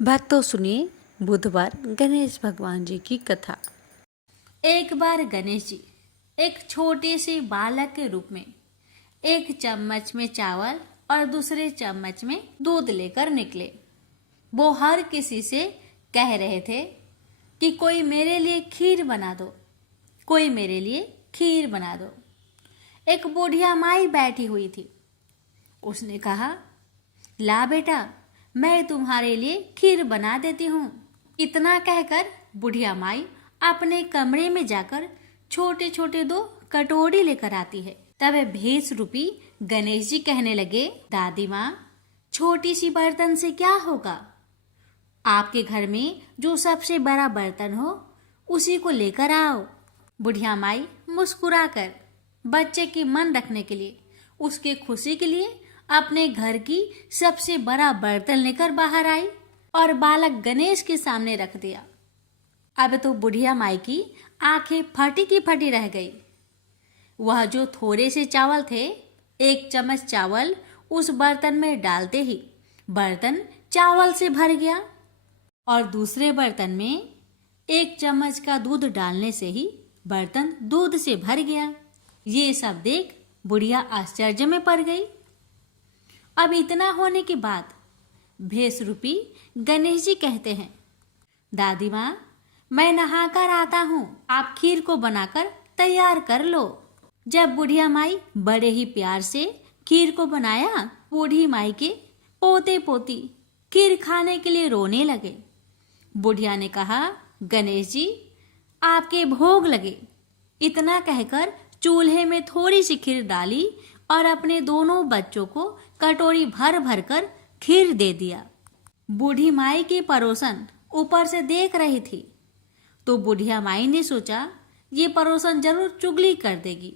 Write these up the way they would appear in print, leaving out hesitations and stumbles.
भक्तों सुनिए बुधवार गणेश भगवान जी की कथा। एक बार गणेश जी एक छोटे से बालक के रूप में एक चम्मच में चावल और दूसरे चम्मच में दूध लेकर निकले। वो हर किसी से कह रहे थे कि कोई मेरे लिए खीर बना दो, कोई मेरे लिए खीर बना दो। एक बुढ़िया माई बैठी हुई थी। उसने कहा, ला बेटा, मैं तुम्हारे लिए खीर बना देती हूँ। इतना कहकर बुढ़िया माई अपने कमरे में जाकर छोटे छोटे 2 कटोरी लेकर आती है। तब भेष रूपी गणेश जी कहने लगे, दादी माँ, छोटी सी बर्तन से क्या होगा? आपके घर में जो सबसे बड़ा बर्तन हो उसी को लेकर आओ। बुढ़िया माई मुस्कुराकर बच्चे की मन रखने के लिए, उसके खुशी के लिए अपने घर की सबसे बड़ा बर्तन लेकर बाहर आई और बालक गणेश के सामने रख दिया। अब तो बुढ़िया माई की आंखें फटी की फटी रह गई। वह जो थोड़े से चावल थे, 1 चम्मच चावल उस बर्तन में डालते ही बर्तन चावल से भर गया और दूसरे बर्तन में 1 चम्मच का दूध डालने से ही बर्तन दूध से भर गया। ये सब देख बुढ़िया आश्चर्य में पड़ गई। अब इतना होने के बाद भेष रूपी गणेश जी कहते हैं, दादी माँ, मैं नहाकर आता हूँ, आप खीर को बनाकर तैयार कर लो। जब बुढ़िया माई बड़े ही प्यार से खीर को बनाया, बूढ़ी माई के पोते पोती खीर खाने के लिए रोने लगे। बुढ़िया ने कहा, गणेश जी, आपके भोग लगे। इतना कहकर चूल्हे में थोड़ी सी खीर डाली और अपने दोनों बच्चों को कटोरी भर भर कर खीर दे दिया। बूढ़ी माई की पड़ोसन ऊपर से देख रही थी, तो बुढ़िया माई ने सोचा ये पड़ोसन जरूर चुगली कर देगी।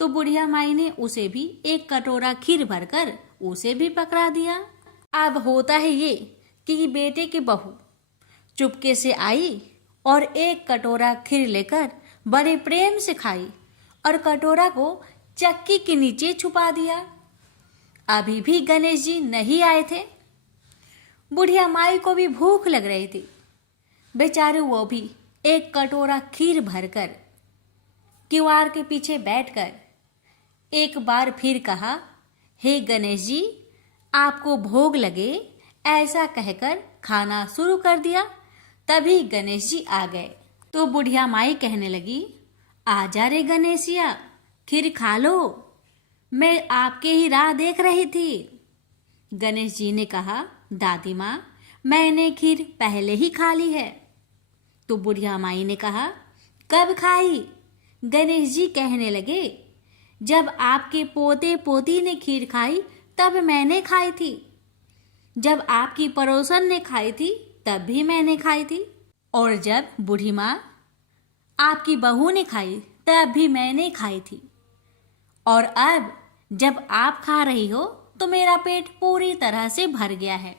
तो बुढ़िया माई ने उसे भी 1 कटोरा खीर भरकर उसे भी पकड़ा दिया। अब होता है ये कि बेटे की बहू चुपके से आई और 1 कटोरा खीर लेकर बड़े प्रेम से खाई और कटोरा को चक्की के नीचे छुपा दिया। अभी भी गणेश जी नहीं आए थे। बुढ़िया माई को भी भूख लग रही थी। बेचारे वो भी 1 कटोरा खीर भरकर किवाड़ के पीछे बैठकर एक बार फिर कहा, हे गणेश जी, आपको भोग लगे, ऐसा कहकर खाना शुरू कर दिया। तभी गणेश जी आ गए। तो बुढ़िया माई कहने लगी, आजा रे गणेशिया, खीर खा लो, मैं आपके ही राह देख रही थी। गणेश जी ने कहा, दादी माँ, मैंने खीर पहले ही खा ली है। तो बुढ़िया माई ने कहा, कब खाई? गणेश जी कहने लगे, जब आपके पोते पोती ने खीर खाई तब मैंने खाई थी, जब आपकी पड़ोसन ने खाई थी तब भी मैंने खाई थी, और जब बूढ़ी माँ आपकी बहू ने खाई तब भी मैंने खाई थी, और अब जब आप खा रही हो तो मेरा पेट पूरी तरह से भर गया है।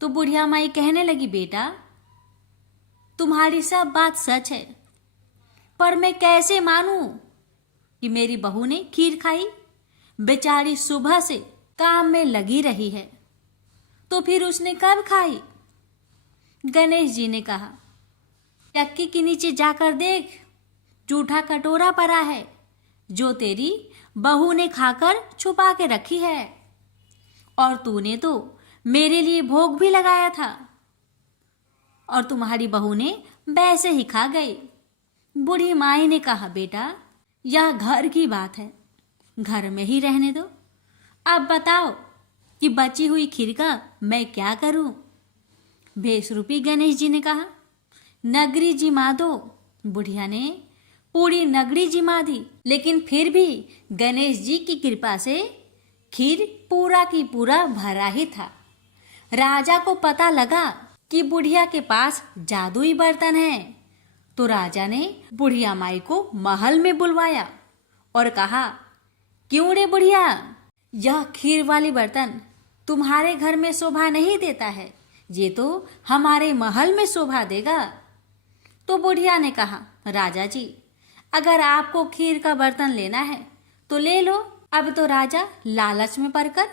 तो बुढ़िया माई कहने लगी, बेटा, तुम्हारी सब बात सच है, पर मैं कैसे मानूं कि मेरी बहू ने खीर खाई? बेचारी सुबह से काम में लगी रही है, तो फिर उसने कब खाई? गणेश जी ने कहा, चक्की के नीचे जाकर देख, जूठा कटोरा पड़ा है जो तेरी बहू ने खाकर छुपा के रखी है, और तूने तो मेरे लिए भोग भी लगाया था और तुम्हारी बहू ने वैसे ही खा गई। बूढ़ी माई ने कहा, बेटा, यह घर की बात है, घर में ही रहने दो। अब बताओ कि बची हुई खीर का मैं क्या करूं? भेष रूपी गणेश जी ने कहा, नगरी जिमा दो। बुढ़िया ने पूरी नगरी जिमा दी, लेकिन फिर भी गणेश जी की कृपा से खीर पूरा की पूरा भरा ही था। राजा को पता लगा कि बुढ़िया के पास जादुई बर्तन है, तो राजा ने बुढ़िया माई को महल में बुलवाया और कहा, क्यों रे बुढ़िया, यह खीर वाली बर्तन तुम्हारे घर में शोभा नहीं देता है, ये तो हमारे महल में शोभा देगा। तो बुढ़िया ने कहा, राजा जी, अगर आपको खीर का बर्तन लेना है तो ले लो। अब तो राजा लालच में पड़कर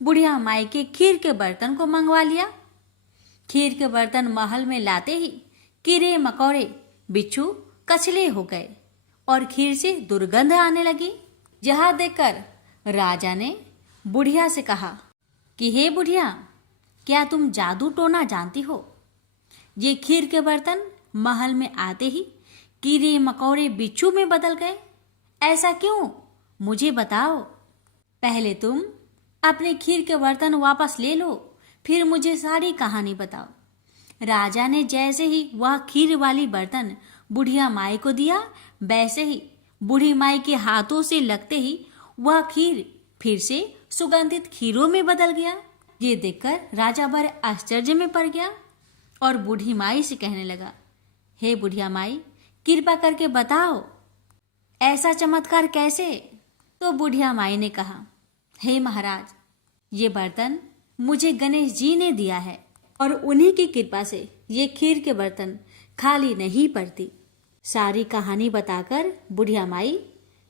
बुढ़िया माई के खीर के बर्तन को मंगवा लिया। खीर के बर्तन महल में लाते ही कीड़े मकोड़े, बिच्छू, कछले हो गए और खीर से दुर्गंध आने लगी। यह देखकर राजा ने बुढ़िया से कहा कि हे बुढ़िया, क्या तुम जादू टोना जानती हो? ये खीर के बर्तन महल में आते ही कीड़े मकोड़े बिच्छू में बदल गए, ऐसा क्यों? मुझे बताओ। पहले तुम अपने खीर के बर्तन वापस ले लो, फिर मुझे सारी कहानी बताओ। राजा ने जैसे ही वह खीर वाली बर्तन बुढ़िया माई को दिया, वैसे ही बूढ़ी माई के हाथों से लगते ही वह खीर फिर से सुगंधित खीरों में बदल गया। ये देखकर राजा बड़े आश्चर्य में पड़ गया और बूढ़ी माई से कहने लगा, हे बुढ़िया माई, कृपा करके बताओ ऐसा चमत्कार कैसे? तो बुढ़िया माई ने कहा, हे महाराज, ये बर्तन मुझे गणेश जी ने दिया है और उन्हीं की कृपा से ये खीर के बर्तन खाली नहीं पड़ती। सारी कहानी बताकर बुढ़िया माई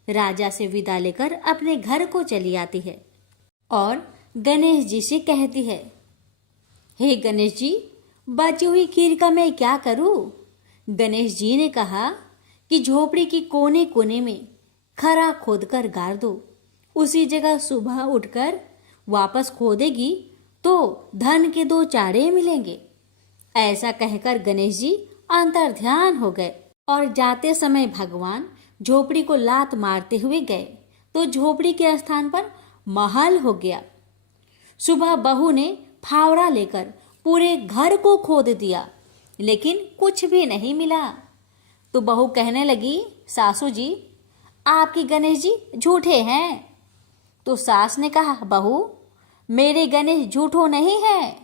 राजा से विदा लेकर अपने घर को चली आती है और गणेश जी से कहती है, हे गणेश जी, बची हुई खीर का मैं क्या करूं? गणेश जी ने कहा कि झोपड़ी की कोने कोने में खरा खोदकर गाड़ दो, उसी जगह सुबह उठकर वापस खोदेगी तो धन के 2 चाड़े मिलेंगे। ऐसा कहकर गणेश जी अंतर्ध्यान हो गए और जाते समय भगवान झोपड़ी को लात मारते हुए गए तो झोपड़ी के स्थान पर महल हो गया। सुबह बहू ने फावड़ा लेकर पूरे घर को खोद दिया, लेकिन कुछ भी नहीं मिला। तो बहू कहने लगी, सासू जी, आपके गणेश जी झूठे हैं। तो सास ने कहा, बहू, मेरे गणेश झूठो नहीं है,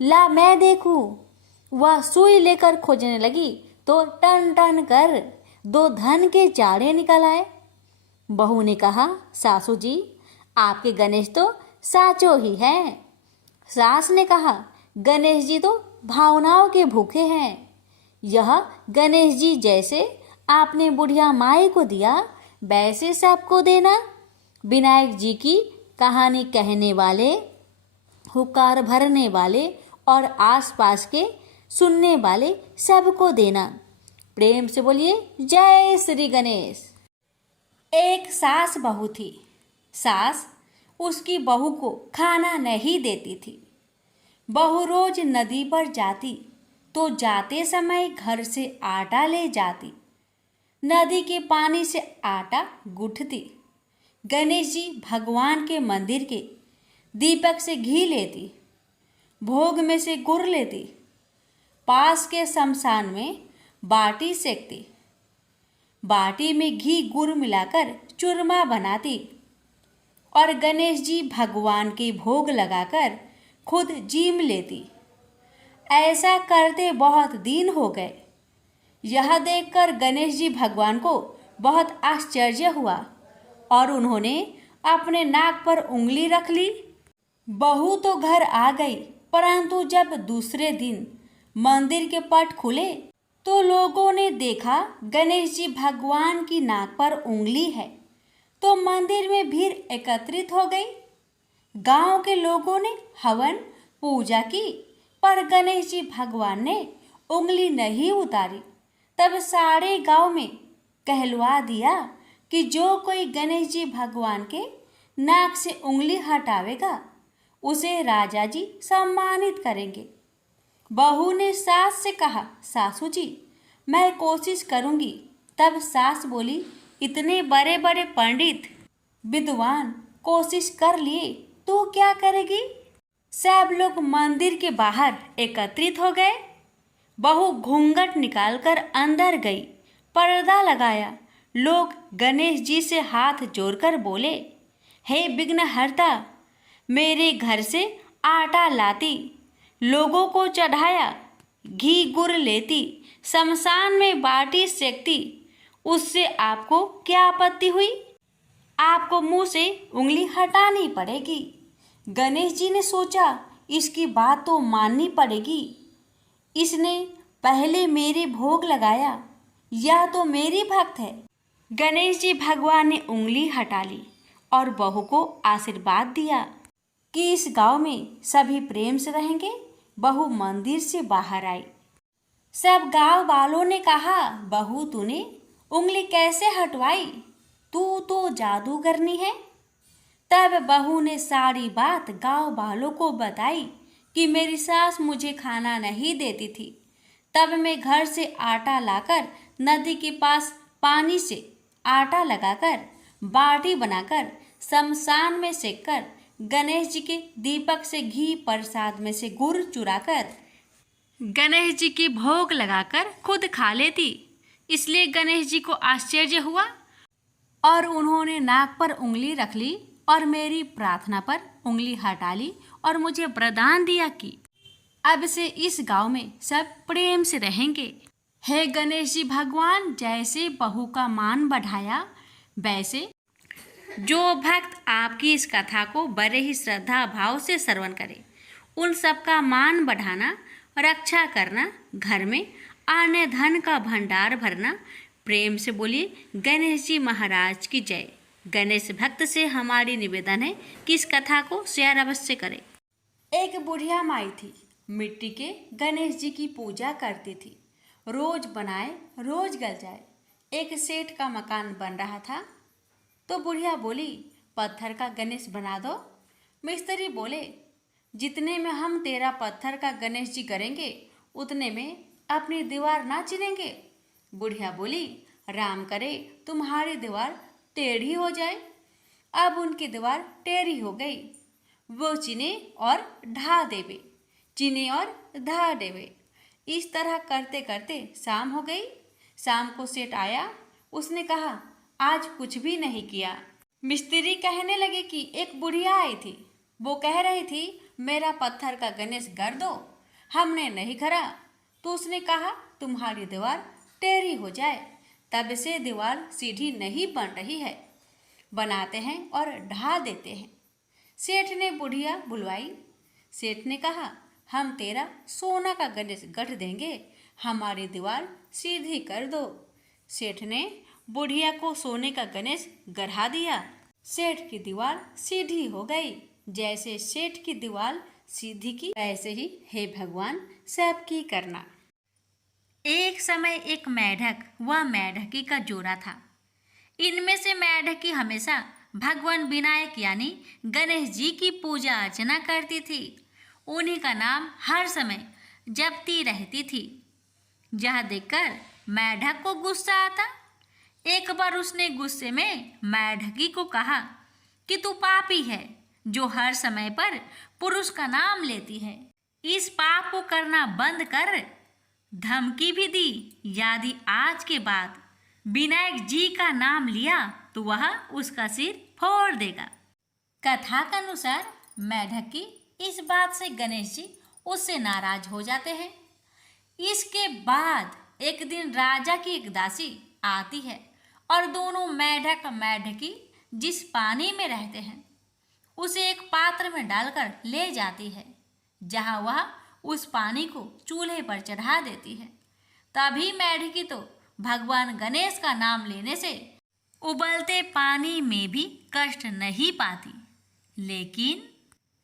ला मैं देखूं। वह सुई लेकर खोजने लगी तो टन टन कर 2 धन के चाड़े निकल आए। बहू ने कहा, सासू जी, आपके गणेश तो साचो ही हैं। सास ने कहा, गणेश जी तो भावनाओं के भूखे हैं। यह गणेश जी जैसे आपने बुढ़िया माई को दिया, वैसे सबको देना। विनायक जी की कहानी कहने वाले, हुक्कार भरने वाले और आसपास के सुनने वाले सबको देना। प्रेम से बोलिए, जय श्री गणेश। एक सास बहू थी। सास उसकी बहू को खाना नहीं देती थी। बहू रोज नदी पर जाती तो जाते समय घर से आटा ले जाती। नदी के पानी से आटा गूंथती। गणेश जी भगवान के मंदिर के दीपक से घी लेती, भोग में से गुड़ लेती, पास के शमशान में बाटी सेकती, बाटी में घी गुड़ मिलाकर चूरमा बनाती और गणेश जी भगवान के भोग लगाकर खुद जीम लेती। ऐसा करते बहुत दिन हो गए। यह देखकर गणेश जी भगवान को बहुत आश्चर्य हुआ और उन्होंने अपने नाक पर उंगली रख ली। बहू तो घर आ गई, परंतु जब दूसरे दिन मंदिर के पट खुले तो लोगों ने देखा गणेश जी भगवान की नाक पर उंगली है, तो मंदिर में भीड़ एकत्रित हो गई। गांव के लोगों ने हवन पूजा की, पर गणेश जी भगवान ने उंगली नहीं उतारी। तब सारे गांव में कहलवा दिया कि जो कोई गणेश जी भगवान के नाक से उंगली हटावेगा उसे राजा जी सम्मानित करेंगे। बहू ने सास से कहा, सासू जी, मैं कोशिश करूंगी। तब सास बोली, इतने बड़े बड़े पंडित विद्वान कोशिश कर लिए, तू क्या करेगी? सब लोग मंदिर के बाहर एकत्रित हो गए। बहू घूंघट निकालकर अंदर गई, पर्दा लगाया। लोग गणेश जी से हाथ जोड़कर बोले, हे विघ्नहर्ता, मेरे घर से आटा लाती, लोगों को चढ़ाया, घी गुड़ लेती, शमशान में बाटी सेकती, उससे आपको क्या आपत्ति हुई? आपको मुंह से उंगली हटानी पड़ेगी। गणेश जी ने सोचा, इसकी बात तो माननी पड़ेगी। इसने पहले मेरे भोग लगाया, यह तो मेरी भक्त है। गणेश जी भगवान ने उंगली हटा ली और बहू को आशीर्वाद दिया कि इस गांव में सभी प्रेम से रहेंगे, बहू मंदिर से बाहर आई। सब गांव वालों ने कहा, बहू तूने उंगली कैसे हटवाई? तू तो जादूगरनी है। तब बहू ने सारी बात गांव वालों को बताई कि मेरी सास मुझे खाना नहीं देती थी। तब मैं घर से आटा लाकर नदी के पास पानी से आटा लगाकर बाटी बनाकर शमशान में सेककर गणेश जी के दीपक से घी प्रसाद में से गुड़ चुराकर गणेश जी की भोग लगाकर खुद खा लेती। इसलिए गणेश जी को आश्चर्य हुआ और उन्होंने नाक पर उंगली रख ली और मेरी प्रार्थना पर उंगली हटा ली और मुझे वरदान दिया कि अब से इस गांव में सब प्रेम से रहेंगे। हे गणेश जी भगवान, जैसे बहू का मान बढ़ाया, वैसे जो भक्त आपकी इस कथा को बड़े ही श्रद्धा भाव से श्रवण करे, उन सबका मान बढ़ाना, रक्षा करना, घर में अन्न धन का भंडार भरना। प्रेम से बोलिए गणेश जी महाराज की जय। गणेश भक्त से हमारी निवेदन है कि इस कथा को शेयर अवश्य करें। एक बुढ़िया माई थी, मिट्टी के गणेश जी की पूजा करती थी। रोज बनाए रोज गल जाए। एक सेठ का मकान बन रहा था तो बुढ़िया बोली, पत्थर का गणेश बना दो। मिस्त्री बोले, जितने में हम तेरा पत्थर का गणेश जी करेंगे उतने में अपनी दीवार ना चिनेंगे। बुढ़िया बोली, राम करे तुम्हारी दीवार टेढ़ी हो जाए। अब उनकी दीवार टेढ़ी हो गई। वो चिने और ढा देवे, चिने और ढा देवे। इस तरह करते करते शाम हो गई। शाम को सेठ आया। उसने कहा, आज कुछ भी नहीं किया। मिस्त्री कहने लगे कि एक बुढ़िया आई थी, वो कह रही थी मेरा पत्थर का गणेश कर दो। हमने नहीं करा तो उसने कहा तुम्हारी दीवार टेढ़ी हो जाए। तब से दीवार सीधी नहीं बन रही है। बनाते हैं और ढा देते हैं। सेठ ने बुढ़िया बुलवाई। सेठ ने कहा, हम तेरा सोना का गणेश गढ़ देंगे, हमारी दीवार सीधी कर दो। सेठ ने बुढ़िया को सोने का गणेश गढ़ा दिया। सेठ की दीवार सीधी हो गई। जैसे सेठ की दीवार सीधी की, ऐसे ही हे भगवान सबकी करना। एक समय एक मेढक व मेढकी का जोड़ा था। इनमें से मेढकी हमेशा भगवान विनायक यानी गणेश जी की पूजा अर्चना करती थी। उन्हीं का नाम हर समय जपती रहती थी। यह देखकर मेढक को गुस्सा आता। एक बार उसने गुस्से में मेढकी को कहा कि तू पापी है जो हर समय पर पुरुष का नाम लेती है। इस पाप को करना बंद कर। धमकी भी दी, यदि आज के बाद विनायक जी का नाम लिया तो वह उसका सिर फोड़ देगा। कथा के अनुसार मेढकी इस बात से गणेश जी उससे नाराज हो जाते हैं। इसके बाद एक दिन राजा की एक दासी आती है और दोनों मेढक मेढकी जिस पानी में रहते हैं उसे एक पात्र में डालकर ले जाती है, जहां वह उस पानी को चूल्हे पर चढ़ा देती है। तभी मेढकी तो भगवान गणेश का नाम लेने से उबलते पानी में भी कष्ट नहीं पाती, लेकिन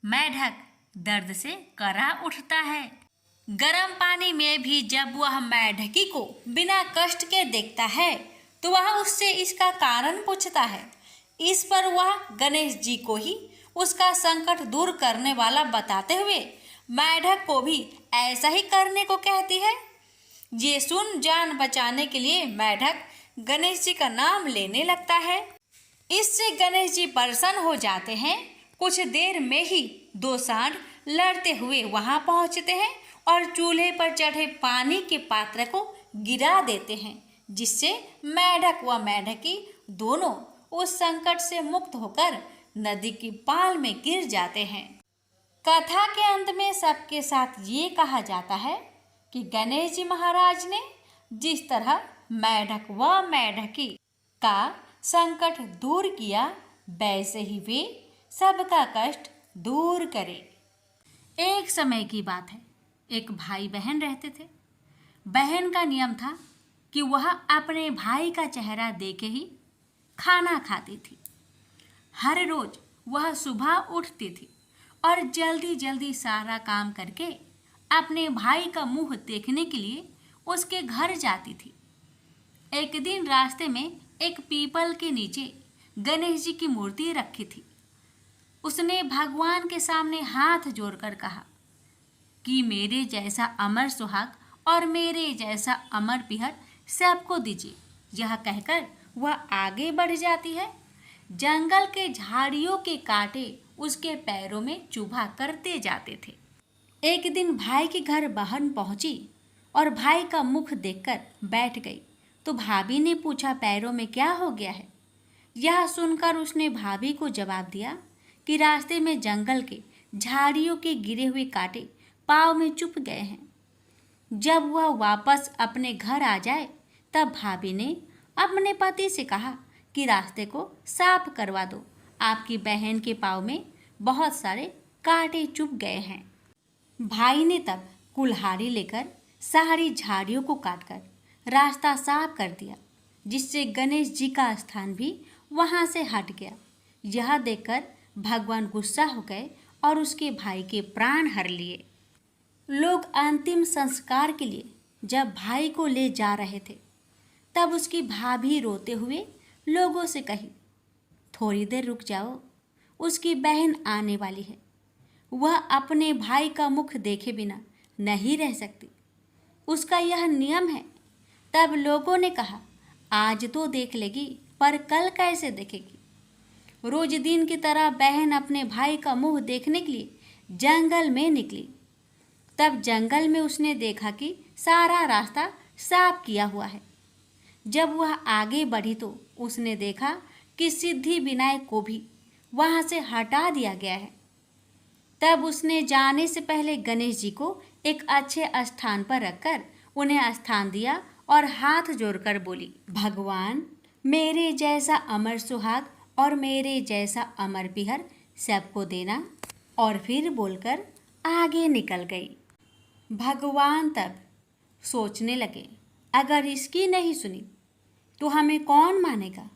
मेढक दर्द से करा उठता है। गर्म पानी में भी जब वह मेढकी को बिना कष्ट के देखता है तो वह उससे इसका कारण पूछता है। इस पर वह गणेश जी को ही उसका संकट दूर करने वाला बताते हुए मेढक को भी ऐसा ही करने को कहती है। ये सुन जान बचाने के लिए मेढक गणेश जी का नाम लेने लगता है। इससे गणेश जी प्रसन्न हो जाते हैं। कुछ देर में ही दो सांड लड़ते हुए वहां पहुंचते हैं और चूल्हे पर चढ़े पानी के पात्र को गिरा देते हैं, जिससे मेढक व मेढकी दोनों उस संकट से मुक्त होकर नदी की पाल में गिर जाते हैं। कथा के अंत में सबके साथ ये कहा जाता है कि गणेश जी महाराज ने जिस तरह मेढक व मेढकी का संकट दूर किया, वैसे ही वे सबका कष्ट दूर करें। एक समय की बात है, एक भाई बहन रहते थे। बहन का नियम था कि वह अपने भाई का चेहरा देखे ही खाना खाती थी। हर रोज वह सुबह उठती थी और जल्दी जल्दी सारा काम करके अपने भाई का मुंह देखने के लिए उसके घर जाती थी। एक दिन रास्ते में एक पीपल के नीचे गणेश जी की मूर्ति रखी थी। उसने भगवान के सामने हाथ जोड़कर कहा कि मेरे जैसा अमर सुहाग और मेरे जैसा अमर पिहर सबको दीजिए। यह कहकर वह आगे बढ़ जाती है। जंगल के झाड़ियों के कांटे उसके पैरों में चुभा करते जाते थे। एक दिन भाई के घर बहन पहुंची और भाई का मुख देखकर बैठ गई तो भाभी ने पूछा, पैरों में क्या हो गया है? यह सुनकर उसने भाभी को जवाब दिया कि रास्ते में जंगल के झाड़ियों के गिरे हुए कांटे पाँव में चुभ गए हैं। जब वह वापस अपने घर आ जाए तब भाभी ने अपने पति से कहा कि रास्ते को साफ करवा दो, आपकी बहन के पाँव में बहुत सारे कांटे चुभ गए हैं। भाई ने तब कुल्हाड़ी लेकर सारी झाड़ियों को काटकर रास्ता साफ कर दिया, जिससे गणेश जी का स्थान भी वहाँ से हट गया। यह देखकर भगवान गुस्सा हो गए और उसके भाई के प्राण हर लिए। लोग अंतिम संस्कार के लिए जब भाई को ले जा रहे थे तब उसकी भाभी रोते हुए लोगों से कही, थोड़ी देर रुक जाओ, उसकी बहन आने वाली है, वह अपने भाई का मुख देखे बिना नहीं रह सकती, उसका यह नियम है। तब लोगों ने कहा, आज तो देख लेगी पर कल कैसे देखेगी? रोज दिन की तरह बहन अपने भाई का मुंह देखने के लिए जंगल में निकली। तब जंगल में उसने देखा कि सारा रास्ता साफ किया हुआ है। जब वह आगे बढ़ी तो उसने देखा कि सिद्धि विनायक को भी वहाँ से हटा दिया गया है। तब उसने जाने से पहले गणेश जी को एक अच्छे स्थान पर रखकर उन्हें स्थान दिया और हाथ जोड़कर बोली, भगवान मेरे जैसा अमर सुहाग और मेरे जैसा अमर पिहर सबको देना। और फिर बोलकर आगे निकल गई। भगवान तब सोचने लगे, अगर इसकी नहीं सुनी तो हमें कौन मानेगा,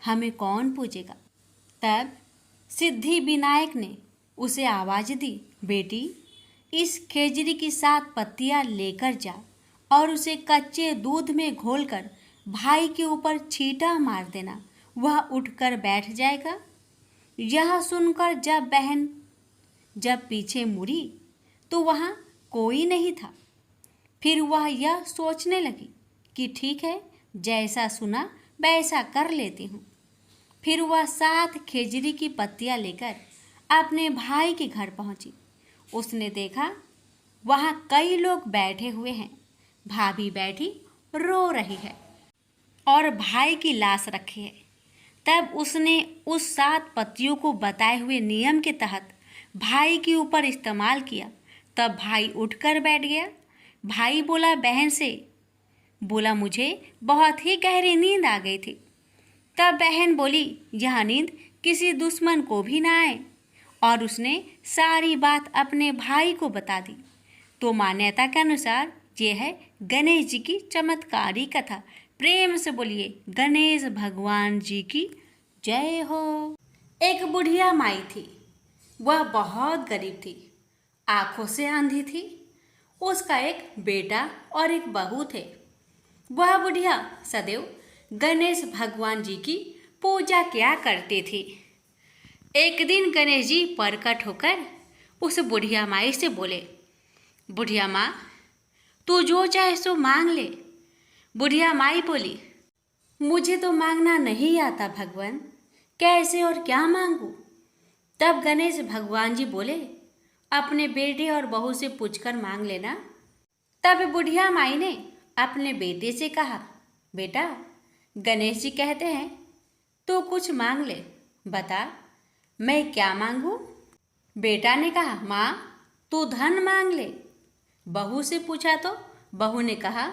हमें कौन पूजेगा? तब सिद्धि विनायक ने उसे आवाज़ दी, बेटी इस खेजड़ी की 7 पत्तियां लेकर जा और उसे कच्चे दूध में घोलकर भाई के ऊपर छींटा मार देना, वह उठकर बैठ जाएगा। यह सुनकर जब बहन पीछे मुड़ी तो वहाँ कोई नहीं था। फिर वह यह सोचने लगी कि ठीक है, जैसा सुना वैसा कर लेती हूँ। फिर वह 7 खेजड़ी की पत्तियाँ लेकर अपने भाई के घर पहुँची। उसने देखा वहाँ कई लोग बैठे हुए हैं, भाभी बैठी रो रही है और भाई की लाश रखी है। तब उसने उस 7 पत्तियों को बताए हुए नियम के तहत भाई के ऊपर इस्तेमाल किया। तब भाई उठकर बैठ गया। भाई बोला बहन से, बोला मुझे बहुत ही गहरी नींद आ गई थी। तब बहन बोली, यह नींद किसी दुश्मन को भी ना आए, और उसने सारी बात अपने भाई को बता दी। तो मान्यता के अनुसार ये है गणेश जी की चमत्कारी कथा। प्रेम से बोलिए गणेश भगवान जी की जय हो। एक बुढ़िया माई थी, वह बहुत गरीब थी, आंखों से अंधी थी। उसका एक बेटा और एक बहू थे। वह बुढ़िया सदैव गणेश भगवान जी की पूजा किया करती थी। एक दिन गणेश जी प्रकट होकर उस बुढ़िया माई से बोले, बुढ़िया माँ तू जो चाहे सो मांग ले। बुढ़िया माई बोली, मुझे तो मांगना नहीं आता भगवान, कैसे और क्या मांगू? तब गणेश भगवान जी बोले, अपने बेटे और बहू से पूछकर मांग लेना। तब बुढ़िया माई ने अपने बेटे से कहा, बेटा गणेश जी कहते हैं तू कुछ मांग ले, बता मैं क्या मांगू? बेटा ने कहा, माँ तू धन मांग ले। बहू से पूछा तो बहू ने कहा,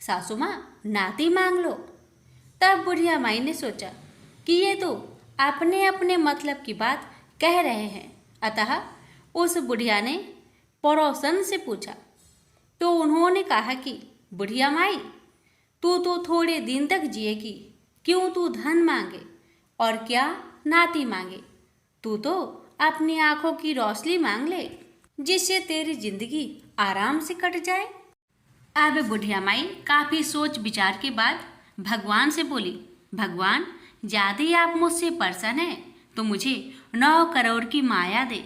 सासू माँ नाती मांग लो। तब बुढ़िया माई ने सोचा कि ये तो अपने अपने मतलब की बात कह रहे हैं, अतः उस बुढ़िया ने पड़ोसन से पूछा तो उन्होंने कहा कि बुढ़िया माई तू तो थोड़े दिन तक जिएगी, क्यों तू धन मांगे और क्या नाती मांगे? तू तो अपनी आंखों की रोशनी मांग ले। जिससे तेरी जिंदगी आराम से कट जाए। अब बुढ़िया माई काफी सोच विचार के बाद भगवान से बोली, भगवान यदि आप मुझसे प्रसन्न हैं तो मुझे 9 करोड़ की माया दे,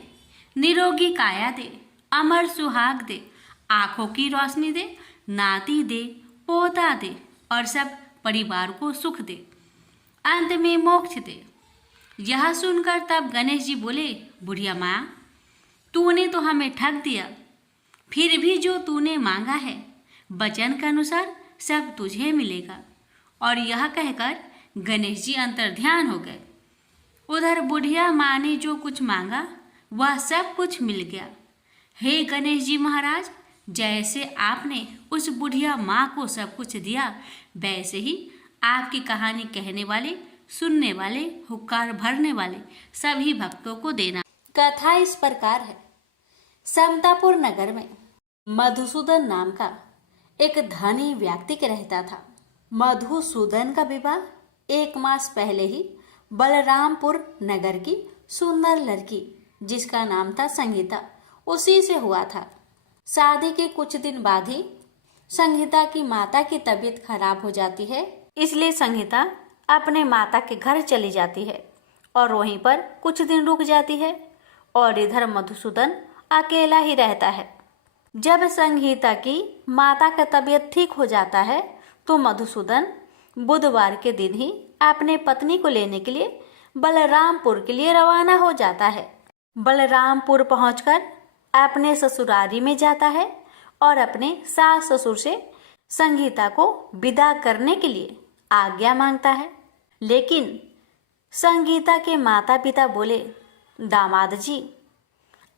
निरोगी काया दे, अमर सुहाग दे, आंखों की रोशनी दे, नाती दे, पोता दे और सब परिवार को सुख दे, अंत में मोक्ष दे। यह सुनकर तब गणेश जी बोले, बुढ़िया माँ तूने तो हमें ठग दिया, फिर भी जो तूने मांगा है वचन के अनुसार सब तुझे मिलेगा। और यह कहकर गणेश जी अंतर्ध्यान हो गए। उधर बुढ़िया माँ ने जो कुछ मांगा वह सब कुछ मिल गया। हे गणेश जी महाराज, जैसे आपने उस बुढ़िया माँ को सब कुछ दिया वैसे ही आपकी कहानी कहने वाले, सुनने वाले, हुक्कार भरने वाले सभी भक्तों को देना। कथा इस प्रकार है। समतापुर नगर में मधुसूदन नाम का एक धनी व्यक्ति रहता था। मधुसूदन का विवाह 1 मास पहले ही बलरामपुर नगर की सुंदर लड़की जिसका नाम था संगीता, उसी से हुआ था। शादी के कुछ दिन बाद ही संगीता की माता की तबीयत खराब हो जाती है, इसलिए संगीता अपने माता के घर चली जाती है और वहीं पर कुछ दिन रुक जाती है और इधर मधुसूदन अकेला ही रहता है। जब संगीता की माता का तबीयत ठीक हो जाता है तो मधुसूदन बुधवार के दिन ही अपने पत्नी को लेने के लिए बलरामपुर के लिए रवाना हो जाता है। बलरामपुर पहुंचकर अपने ससुरारी में जाता है और अपने सास ससुर से संगीता को विदा करने के लिए आज्ञा मांगता है। लेकिन संगीता के माता पिता बोले, दामाद जी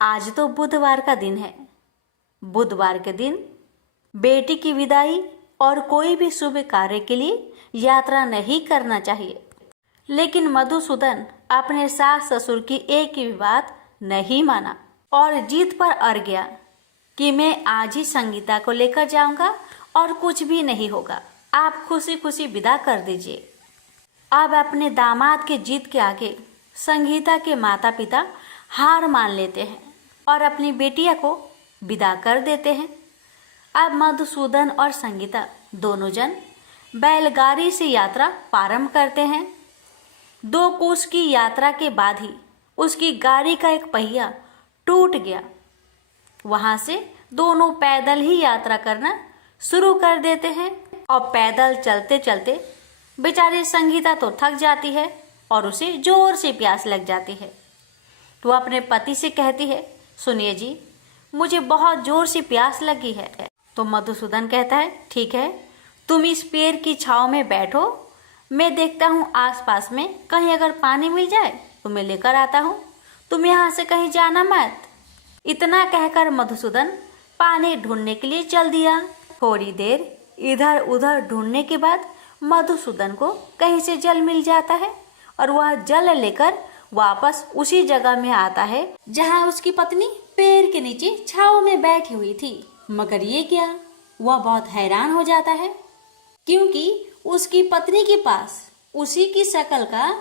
आज तो बुधवार का दिन है, बुधवार के दिन बेटी की विदाई और कोई भी शुभ कार्य के लिए यात्रा नहीं करना चाहिए। लेकिन मधुसूदन अपने सास ससुर की एक ही बात नहीं माना और जीत पर अड़ गया कि मैं आज ही संगीता को लेकर जाऊंगा और कुछ भी नहीं होगा, आप खुशी खुशी विदा कर दीजिए। अब अपने दामाद के जीत के आगे संगीता के माता पिता हार मान लेते हैं और अपनी बेटिया को विदा कर देते हैं। अब मधुसूदन और संगीता दोनों जन बैलगाड़ी से यात्रा प्रारंभ करते हैं। 2 कोस की यात्रा के बाद ही उसकी गाड़ी का एक पहिया टूट गया। वहां से दोनों पैदल ही यात्रा करना शुरू कर देते हैं और पैदल चलते चलते बेचारी संगीता तो थक जाती है और उसे जोर से प्यास लग जाती है। तो अपने पति से कहती है, सुनिए जी मुझे बहुत जोर से प्यास लगी है। तो मधुसूदन कहता है, ठीक है तुम इस पेड़ की छांव में बैठो, मैं देखता हूँ आसपास में कहीं अगर पानी मिल जाए तो मैं लेकर आता हूँ, तुम यहाँ से कहीं जाना मत। इतना कहकर मधुसूदन पानी ढूंढने के लिए चल दिया। थोड़ी देर इधर उधर ढूंढने के बाद मधुसूदन को कहीं से जल मिल जाता है और वह जल लेकर वापस उसी जगह में आता है जहाँ उसकी पत्नी पेड़ के नीचे छांव में बैठी हुई थी। मगर ये क्या, वह बहुत हैरान हो जाता है क्योंकि उसकी पत्नी के पास उसी की शक्ल का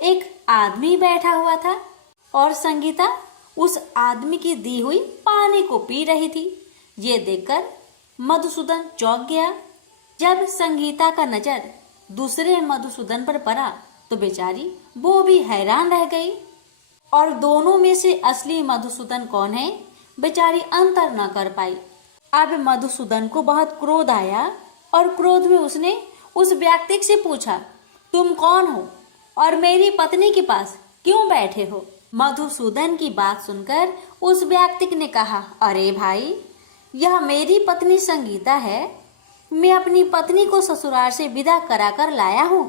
एक आदमी बैठा हुआ था और संगीता उस आदमी की दी हुई पानी को पी रही थी। ये देखकर मधुसूदन चौंक गया। जब संगीता का नजर दूसरे मधुसूदन पर पड़ा तो बेचारी वो भी हैरान रह गई और दोनों में से असली मधुसूदन कौन है बेचारी अंतर न कर पाई। अब मधुसूदन को बहुत क्रोध आया और क्रोध में उसने उस व्यक्ति से पूछा, तुम कौन हो और मेरी पत्नी के पास क्यों बैठे हो? मधुसूदन की बात सुनकर उस व्यक्ति ने कहा, अरे भाई यह मेरी पत्नी संगीता है, मैं अपनी पत्नी को ससुराल से विदा कराकर लाया हूँ,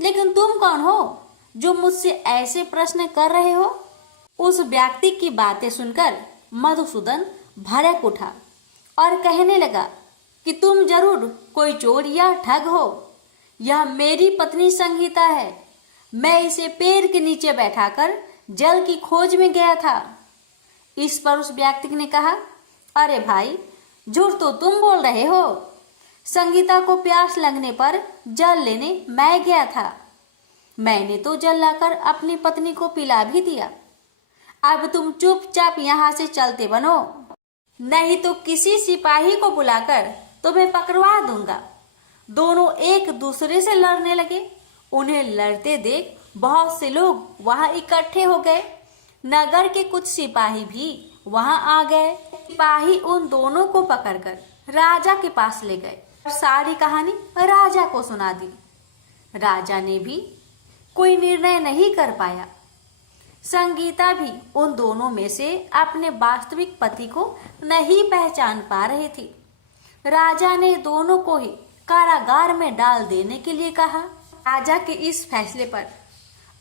लेकिन तुम कौन हो जो मुझसे ऐसे प्रश्न कर रहे हो? उस व्यक्ति की बातें सुनकर मधुसूदन भड़क उठा और कहने लगा कि तुम जरूर कोई चोर या ठग हो। यह मेरी पत्नी संगीता है, मैं इसे पेड़ के नीचे बैठाकर जल की खोज में गया था। इस पर उस व्यक्ति ने कहा, अरे भाई झूठ तो तुम बोल रहे हो, संगीता को प्यास लगने पर जल लेने मैं गया था, मैंने तो जल लाकर अपनी पत्नी को पिला भी दिया। अब तुम चुपचाप यहाँ से चलते बनो, नहीं तो किसी सिपाही को बुलाकर तुम्हें पकड़वा दूंगा। दोनों एक दूसरे से लड़ने लगे। उन्हें लड़ते देख बहुत से लोग वहां इकट्ठे हो गए। नगर के कुछ सिपाही भी वहां आ गए। सिपाही उन दोनों को पकड़कर राजा के पास ले गए और सारी कहानी राजा को सुना दी। राजा ने भी कोई निर्णय नहीं कर पाया। संगीता भी उन दोनों में से अपने वास्तविक पति को नहीं पहचान पा रही थी। राजा ने दोनों को ही कारागार में डाल देने के लिए कहा। राजा के इस फैसले पर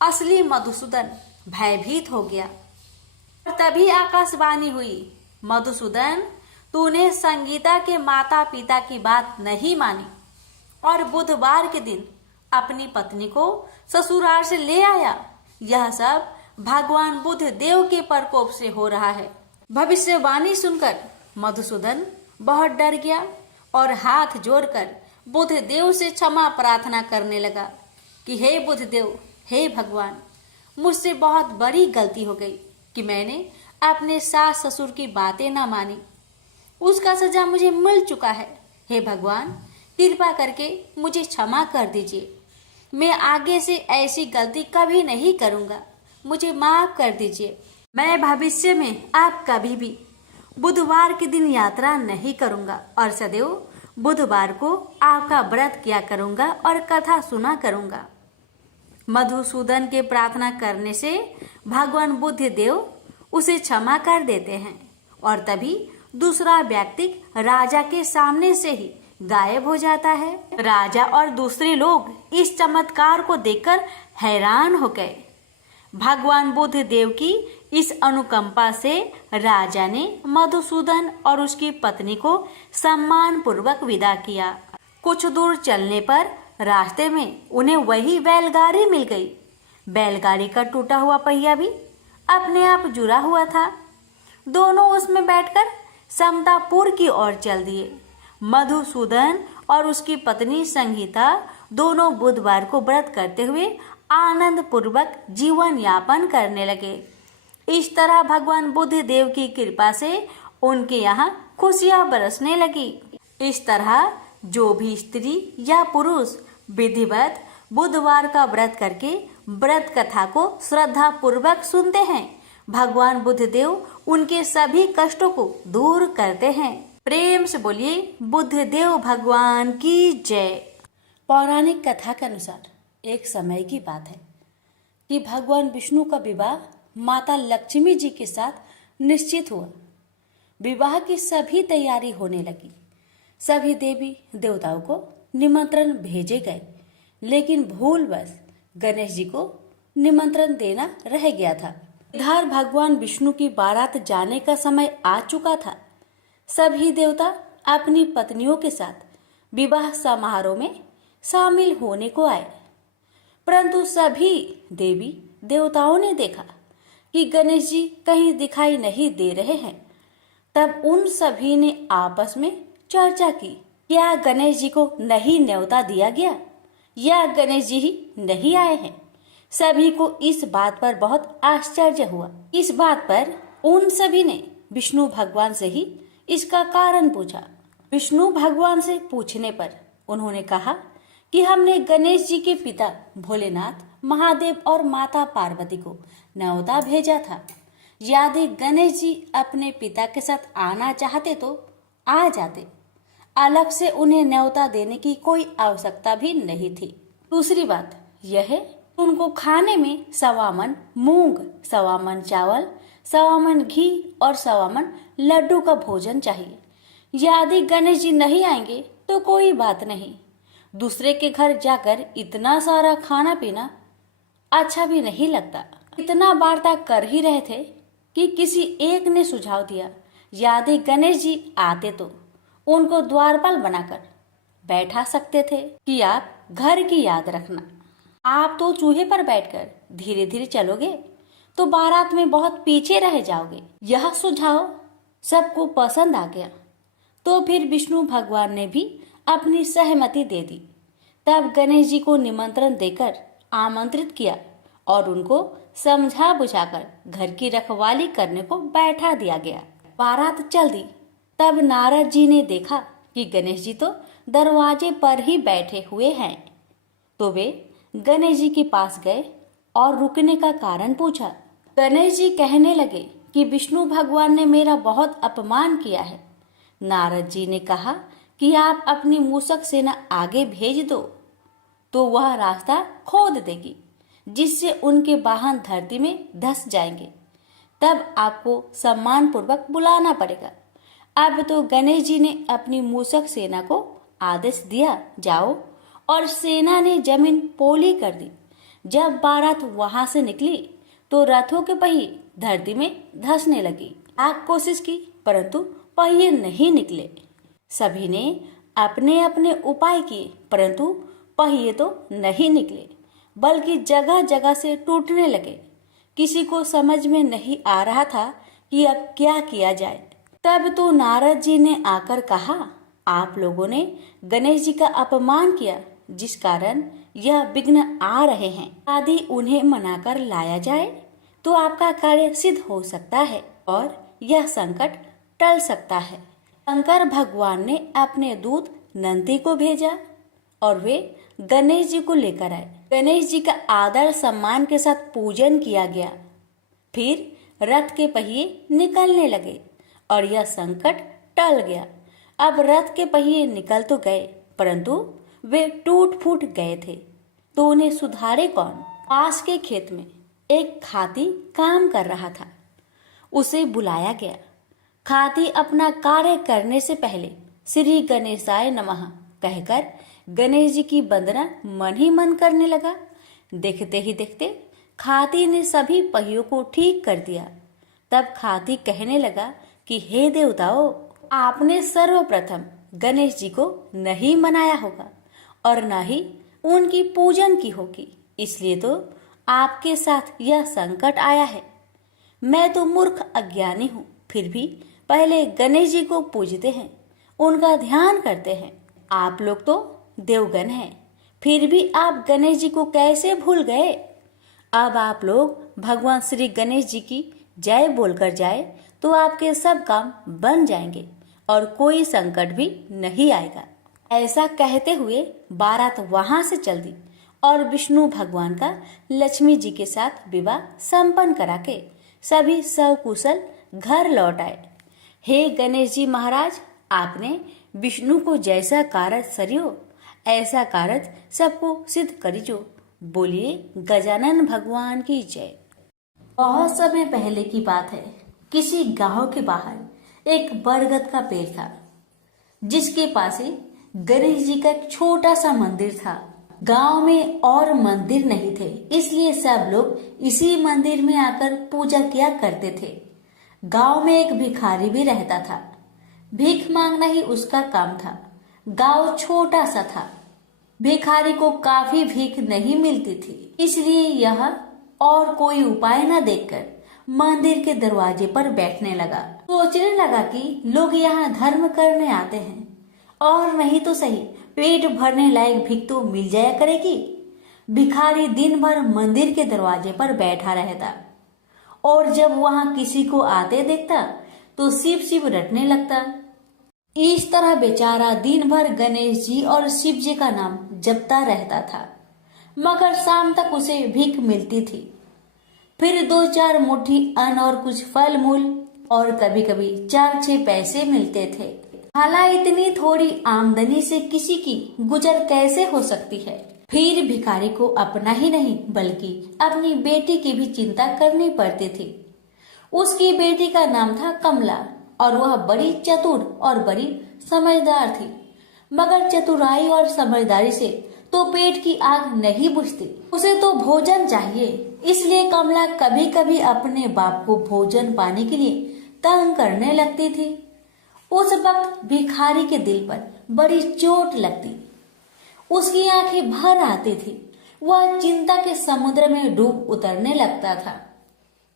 असली मधुसूदन भयभीत हो गया। तभी आकाशवाणी हुई, मधुसूदन, तूने संगीता के माता पिता की बात नहीं मानी और बुधवार के दिन अपनी पत्नी को ससुराल से ले आया। यह सब भगवान बुद्ध देव के प्रकोप से हो रहा है। भविष्यवाणी सुनकर मधुसूदन बहुत डर गया और हाथ जोड़कर बुद्ध देव से क्षमा प्रार्थना करने लगा कि हे बुद्ध देव, हे भगवान, मुझसे बहुत बड़ी गलती हो गई कि मैंने अपने सास ससुर की बातें न मानी। उसका सजा मुझे मिल चुका है। हे भगवान, कृपा करके मुझे क्षमा कर दीजिए। मैं आगे से ऐसी गलती कभी नहीं करूंगा। मुझे माफ कर दीजिए। मैं भविष्य में आप कभी भी बुधवार के दिन यात्रा नहीं करूंगा और सदैव बुधवार को आपका व्रत किया करूंगा और कथा सुना करूंगा। मधुसूदन के प्रार्थना करने से भगवान बुद्ध देव उसे क्षमा कर देते हैं और तभी दूसरा व्यक्ति राजा के सामने से ही गायब हो जाता है। राजा और दूसरे लोग इस चमत्कार को देखकर हैरान हो गए। भगवान बुद्ध देव की इस अनुकंपा से राजा ने मधुसूदन और उसकी पत्नी को सम्मान पूर्वक विदा किया। कुछ दूर चलने पर रास्ते में उन्हें वही बैलगाड़ी मिल गई। बैलगाड़ी का टूटा हुआ पहिया भी अपने आप जुड़ा हुआ था। दोनों उसमें बैठकर समतापुर की ओर चल दिए। मधुसूदन और उसकी पत्नी संगीता दोनों बुधवार को व्रत करते हुए आनंद पूर्वक जीवन यापन करने लगे। इस तरह भगवान बुद्ध देव की कृपा से उनके यहाँ खुशियां बरसने लगी। इस तरह जो भी स्त्री या पुरुष विधिवत बुधवार का व्रत करके व्रत कथा को श्रद्धा पूर्वक सुनते हैं, भगवान बुद्ध देव उनके सभी कष्टों को दूर करते हैं। प्रेम से बोलिए बुद्ध देव भगवान की जय। पौराणिक कथा के अनुसार एक समय की बात है कि भगवान विष्णु का विवाह माता लक्ष्मी जी के साथ निश्चित हुआ। विवाह की सभी तैयारी होने लगी। सभी देवी देवताओं को निमंत्रण भेजे गए, लेकिन भूलवश गणेश जी को निमंत्रण देना रह गया था। इधर भगवान विष्णु की बारात जाने का समय आ चुका था। सभी देवता अपनी पत्नियों के साथ विवाह समारोह में शामिल होने को आए, परंतु सभी देवी देवताओं ने देखा कि गणेश जी कहीं दिखाई नहीं दे रहे हैं। तब उन सभी ने आपस में चर्चा की, क्या गणेश जी को नहीं न्योता दिया गया या गणेश जी ही नहीं आए हैं। सभी को इस बात पर बहुत आश्चर्य हुआ। इस बात पर उन सभी ने विष्णु भगवान से ही इसका कारण पूछा। विष्णु भगवान से पूछने पर उन्होंने कहा कि हमने गणेश जी के पिता भोलेनाथ, महादेव और माता पार्वती को न्योता भेजा था। यदि गणेश जी अपने पिता के साथ आना चाहते तो आ जाते। अलग से उन्हें न्योता देने की कोई आवश्यकता भी नहीं थी। दूसरी बात यह है, उनको खाने में 1.25 मन मूंग, 1.25 मन चावल, 1.25 मन घी और 1.25 मन लड्डू का भोजन चाहिए। यदि गणेश जी नहीं आएंगे तो कोई बात नहीं, दूसरे के घर जाकर इतना सारा खाना पीना अच्छा भी नहीं लगता। इतना वार्ता कर ही रहे थे कि किसी एक ने सुझाव दिया, यदि गणेश जी आते तो उनको द्वारपाल बनाकर बैठा सकते थे कि आप घर की याद रखना। आप तो चूहे पर बैठकर धीरे धीरे चलोगे तो बारात में बहुत पीछे रह जाओगे। यह सुझाव सबको पसंद आ गया, तो फिर विष्णु भगवान ने भी अपनी सहमति दे दी। तब गणेश जी को निमंत्रण देकर आमंत्रित किया और उनको समझा बुझाकर घर की रखवाली करने को बैठा दिया गया। बारात चल दी। तब नारद जी ने देखा कि गणेश जी तो दरवाजे पर ही बैठे हुए हैं। तो वे गणेश जी के पास गए और रुकने का कारण पूछा। गणेश जी कहने लगे कि विष्णु भगवान ने मेरा बहुत अपमान किया है। नारद जी ने कहा कि आप अपनी मूषक सेना आगे भेज दो तो वह रास्ता खोद देगी, जिससे उनके वाहन धरती में धंस जाएंगे। तब आपको सम्मान पूर्वक बुलाना पड़ेगा। अब तो गणेश जी ने अपनी मूषक सेना को आदेश दिया, जाओ, और सेना ने जमीन पोली कर दी। जब बारात वहां से निकली तो रथों के पहिए धरती में धंसने लगी। लाख कोशिश की परंतु पहिए नहीं निकले। सभी ने अपने अपने उपाय किए परंतु पहिए तो नहीं निकले, बल्कि जगह जगह से टूटने लगे। किसी को समझ में नहीं आ रहा था कि अब क्या किया जाए। तब तो नारद जी ने आकर कहा, आप लोगों ने गणेश जी का अपमान किया, जिस कारण यह विघ्न आ रहे हैं। यदि उन्हें मनाकर लाया जाए तो आपका कार्य सिद्ध हो सकता है और यह संकट टल सकता है। शंकर भगवान ने अपने दूत नंदी को भेजा और वे गणेश जी को लेकर आए। गणेश जी का आदर सम्मान के साथ पूजन किया गया। फिर रथ के पहिए निकलने लगे और यह संकट टल गया। अब रथ के पहिए निकल तो गए परंतु वे टूट फूट गए थे, तो उन्हें सुधारे कौन। पास के खेत में एक खाती काम कर रहा था। उसे बुलाया गया। खाती अपना कार्य करने से पहले श्री गणेशाय नमः कहकर गणेश जी की वंदना मन ही मन करने लगा। देखते ही देखते खाती ने सभी पहियों को ठीक कर दिया। तब खाती कहने लगा कि हे देवताओं, आपने सर्वप्रथम गणेश जी को नहीं मनाया होगा और न ही उनकी पूजन की होगी, इसलिए तो आपके साथ यह संकट आया है। मैं तो मूर्ख अज्ञानी हूँ, फिर भी पहले गणेश जी को पूजते हैं, उनका ध्यान करते हैं। आप लोग तो देवगण हैं, फिर भी आप गणेश जी को कैसे भूल गए। अब आप लोग भगवान श्री गणेश जी की जय बोलकर जाए तो आपके सब काम बन जाएंगे और कोई संकट भी नहीं आएगा। ऐसा कहते हुए बारात वहां से चल दी और विष्णु भगवान का लक्ष्मी जी के साथ विवाह संपन्न करा के सभी सकुशल घर लौट आए। हे गणेश जी महाराज, आपने विष्णु को जैसा कार्य सरियो ऐसा कार्य सबको सिद्ध करिजो। बोलिए गजानन भगवान की जय। बहुत समय पहले की बात है। किसी गांव के बाहर एक बरगद का पेड़ था, जिसके पास ही गणेश जी का एक छोटा सा मंदिर था। गांव में और मंदिर नहीं थे, इसलिए सब लोग इसी मंदिर में आकर पूजा किया करते थे। गांव में एक भिखारी भी रहता था। भीख मांगना ही उसका काम था। गांव छोटा सा था। भिखारी को काफी भीख नहीं मिलती थी, इसलिए यह और कोई उपाय न देखकर मंदिर के दरवाजे पर बैठने लगा। सोचने लगा कि लोग यहाँ धर्म करने आते हैं और नहीं तो सही पेट भरने लायक भीख तो मिल जाया करेगी। भिखारी दिन भर मंदिर के दरवाजे पर बैठा रहता और जब वहां किसी को आते देखता तो शिव शिव रटने लगता। इस तरह बेचारा दिन भर गणेश जी और शिव जी का नाम जपता रहता था, मगर शाम तक उसे भीख मिलती थी। फिर 2-4 मुट्ठी अन्न और कुछ फल मूल और कभी कभी 4-6 पैसे मिलते थे। हालांकि इतनी थोड़ी आमदनी से किसी की गुजर कैसे हो सकती है। फिर भिखारी को अपना ही नहीं बल्कि अपनी बेटी की भी चिंता करनी पड़ती थी। उसकी बेटी का नाम था कमला और वह बड़ी चतुर और बड़ी समझदार थी, मगर चतुराई और समझदारी से तो पेट की आग नहीं बुझती। उसे तो भोजन चाहिए, इसलिए कमला कभी कभी अपने बाप को भोजन पाने के लिए तंग करने लगती थी। उस वक्त भिखारी के दिल पर बड़ी चोट लगती। उसकी आंखें भर आती थी। वह चिंता के समुद्र में डूब उतरने लगता था।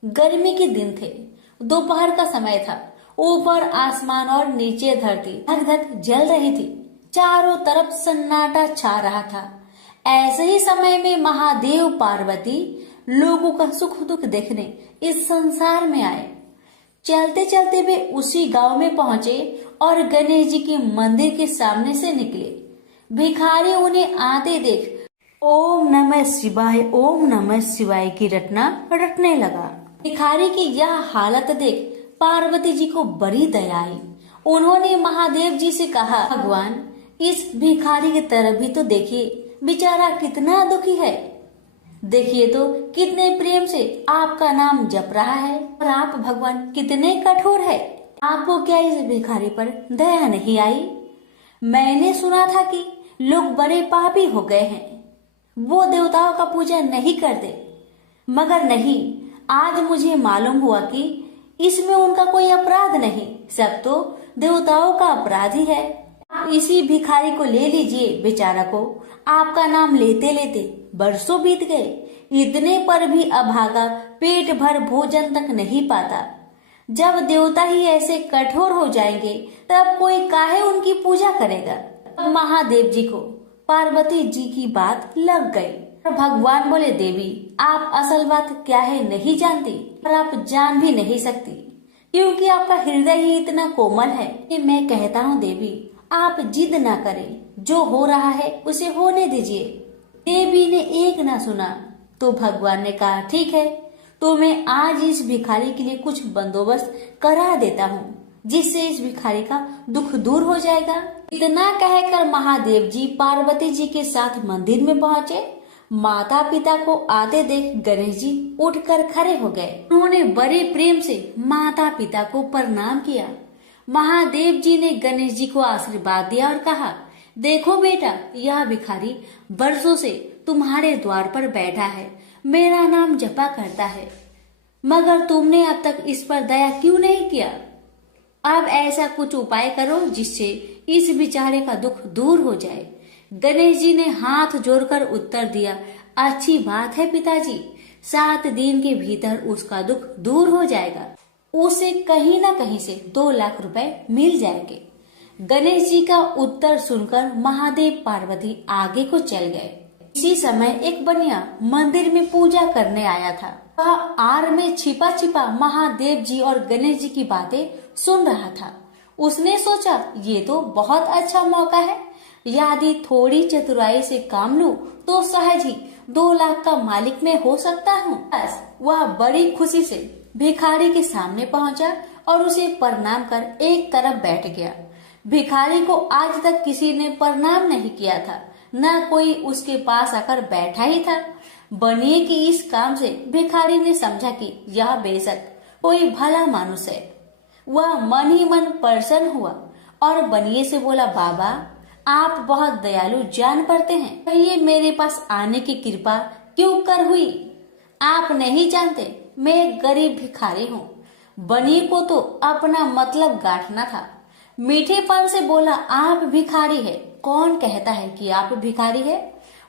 गर्मी के दिन थे, दोपहर का समय था। ऊपर आसमान और नीचे धरती धक धक जल रही थी। चारों तरफ सन्नाटा छा रहा था। ऐसे ही समय में महादेव पार्वती लोगों का सुख दुख देखने इस संसार में आए। चलते चलते वे उसी गांव में पहुंचे और गणेश जी के मंदिर के सामने से निकले। भिखारी उन्हें आते देख ओम नमः शिवाय की रटना रटने लगा। भिखारी की यह हालत देख पार्वती जी को बड़ी दया आई। उन्होंने महादेव जी से कहा, भगवान इस भिखारी की तरफ भी तो देखिए, बेचारा कितना दुखी है। देखिए तो कितने प्रेम से आपका नाम जप रहा है और आप भगवान कितने कठोर है। आपको क्या इस भिखारी पर दया नहीं आई? मैंने सुना था कि लोग बड़े पापी हो गए हैं, वो देवताओं का पूजा नहीं करते, मगर नहीं, आज मुझे मालूम हुआ कि इसमें उनका कोई अपराध नहीं, सब तो देवताओं का अपराध ही है। इसी भिखारी को ले लीजिए। बेचारा को आपका नाम लेते लेते बरसों बीत गए, इतने पर भी अभागा पेट भर भोजन तक नहीं पाता। जब देवता ही ऐसे कठोर हो जाएंगे तब कोई काहे उनकी पूजा करेगा। अब महादेव जी को पार्वती जी की बात लग गई। भगवान बोले, देवी आप असल बात क्या है नहीं जानती और आप जान भी नहीं सकती, क्योंकि आपका हृदय ही इतना कोमल है कि मैं कहता हूँ देवी आप जिद ना करें, जो हो रहा है उसे होने दीजिए। देवी ने एक ना सुना तो भगवान ने कहा, ठीक है तो मैं आज इस भिखारी के लिए कुछ बंदोबस्त करा देता हूँ, जिससे इस भिखारी का दुख दूर हो जाएगा। इतना कहकर महादेव जी पार्वती जी के साथ मंदिर में पहुँचे। माता पिता को आते देख गणेश जी उठकर खड़े हो गए। उन्होंने बड़े प्रेम से माता पिता को प्रणाम किया। महादेव जी ने गणेश जी को आशीर्वाद दिया और कहा, देखो बेटा, यह भिखारी बरसों से तुम्हारे द्वार पर बैठा है, मेरा नाम जपा करता है, मगर तुमने अब तक इस पर दया क्यों नहीं किया? अब ऐसा कुछ उपाय करो जिससे इस बेचारे का दुख दूर हो जाए। गणेश जी ने हाथ जोड़कर उत्तर दिया, अच्छी बात है पिताजी, 7 दिन के भीतर उसका दुख दूर हो जाएगा, उसे कहीं न कहीं से 2 लाख रुपए मिल जाएंगे। गणेश जी का उत्तर सुनकर महादेव पार्वती आगे को चल गए। इसी समय एक बनिया मंदिर में पूजा करने आया था। वह आड़ में छिपा छिपा महादेव जी और गणेश जी की बातें सुन रहा था। उसने सोचा, ये तो बहुत अच्छा मौका है, यदि थोड़ी चतुराई से काम लूं तो सहज ही 2 लाख का मालिक मैं हो सकता हूँ। बस वह बड़ी खुशी से भिखारी के सामने पहुंचा और उसे प्रणाम कर एक तरफ बैठ गया। भिखारी को आज तक किसी ने प्रणाम नहीं किया था, न कोई उसके पास आकर बैठा ही था। बनिए की इस काम से भिखारी ने समझा कि यह बेशक कोई भला मानुष है। वह मन ही मन प्रसन्न हुआ और बनिए से बोला, बाबा आप बहुत दयालु जान पड़ते हैं, कहिए मेरे पास आने की कृपा क्यों कर हुई? आप नहीं जानते मैं एक गरीब भिखारी हूँ। बनिए को तो अपना मतलब गांठना था। मीठेपन से बोला, आप भिखारी है? कौन कहता है कि आप भिखारी है?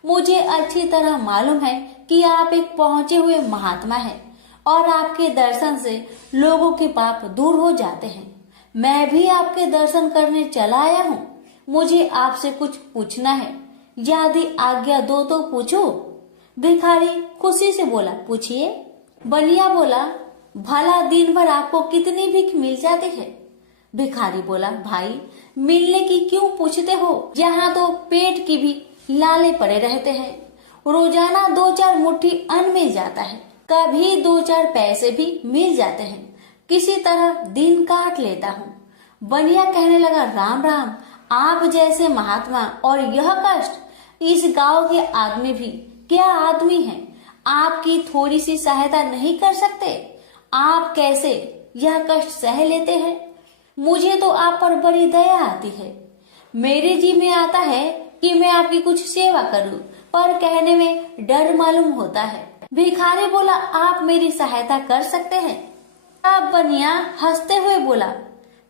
मुझे अच्छी तरह मालूम है कि आप एक पहुंचे हुए महात्मा हैं और आपके दर्शन से लोगों के पाप दूर हो जाते हैं। मैं भी आपके दर्शन करने चला आया हूँ। मुझे आपसे कुछ पूछना है, यदि आज्ञा दो तो पूछो। भिखारी खुशी से बोला, पूछिए। बनिया बोला, भला दिन भर आपको कितनी भीख मिल जाती है? भिखारी बोला, भाई मिलने की क्यों पूछते हो, यहाँ तो पेट की भी लाले पड़े रहते हैं। रोजाना 2-4 मुट्ठी अन्न मिल जाता है, कभी 2-4 पैसे भी मिल जाते हैं, किसी तरह दिन काट लेता हूँ। बनिया कहने लगा, राम राम, आप जैसे महात्मा और यह कष्ट, इस गांव के आदमी भी क्या आदमी हैं? आपकी थोड़ी सी सहायता नहीं कर सकते? आप कैसे यह कष्ट सह लेते हैं? मुझे तो आप पर बड़ी दया आती है। मेरे जी में आता है कि मैं आपकी कुछ सेवा करूं, पर कहने में डर मालूम होता है। भिखारी बोला, आप मेरी सहायता कर सकते हैं? अब बनिया हंसते हुए बोला,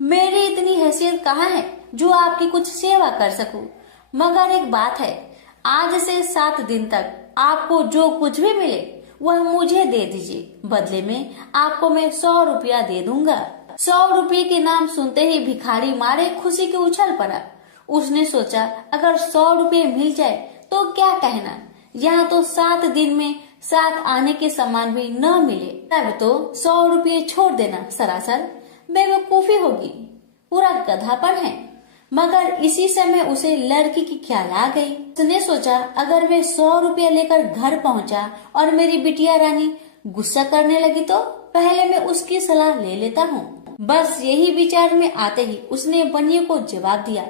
मेरी इतनी हैसियत कहाँ है जो आपकी कुछ सेवा कर सकूं, मगर एक बात है, आज से 7 दिन तक आपको जो कुछ भी मिले वह मुझे दे दीजिए, बदले में आपको मैं 100 रुपया दे दूंगा। 100 रुपये के नाम सुनते ही भिखारी मारे खुशी के उछल पड़ा। उसने सोचा, अगर 100 रुपये मिल जाए तो क्या कहना, यहाँ तो 7 दिन में साथ आने के सामान भी न मिले तब तो 100 रुपये छोड़ देना सरासर बेवकूफी होगी, पूरा गधापन है। मगर इसी समय उसे लड़की की ख्याल आ गई। उसने सोचा अगर मैं 100 रुपया लेकर घर पहुंचा और मेरी बिटिया रानी गुस्सा करने लगी तो पहले मैं उसकी सलाह ले लेता हूँ। बस यही विचार में आते ही उसने बनिए को जवाब दिया,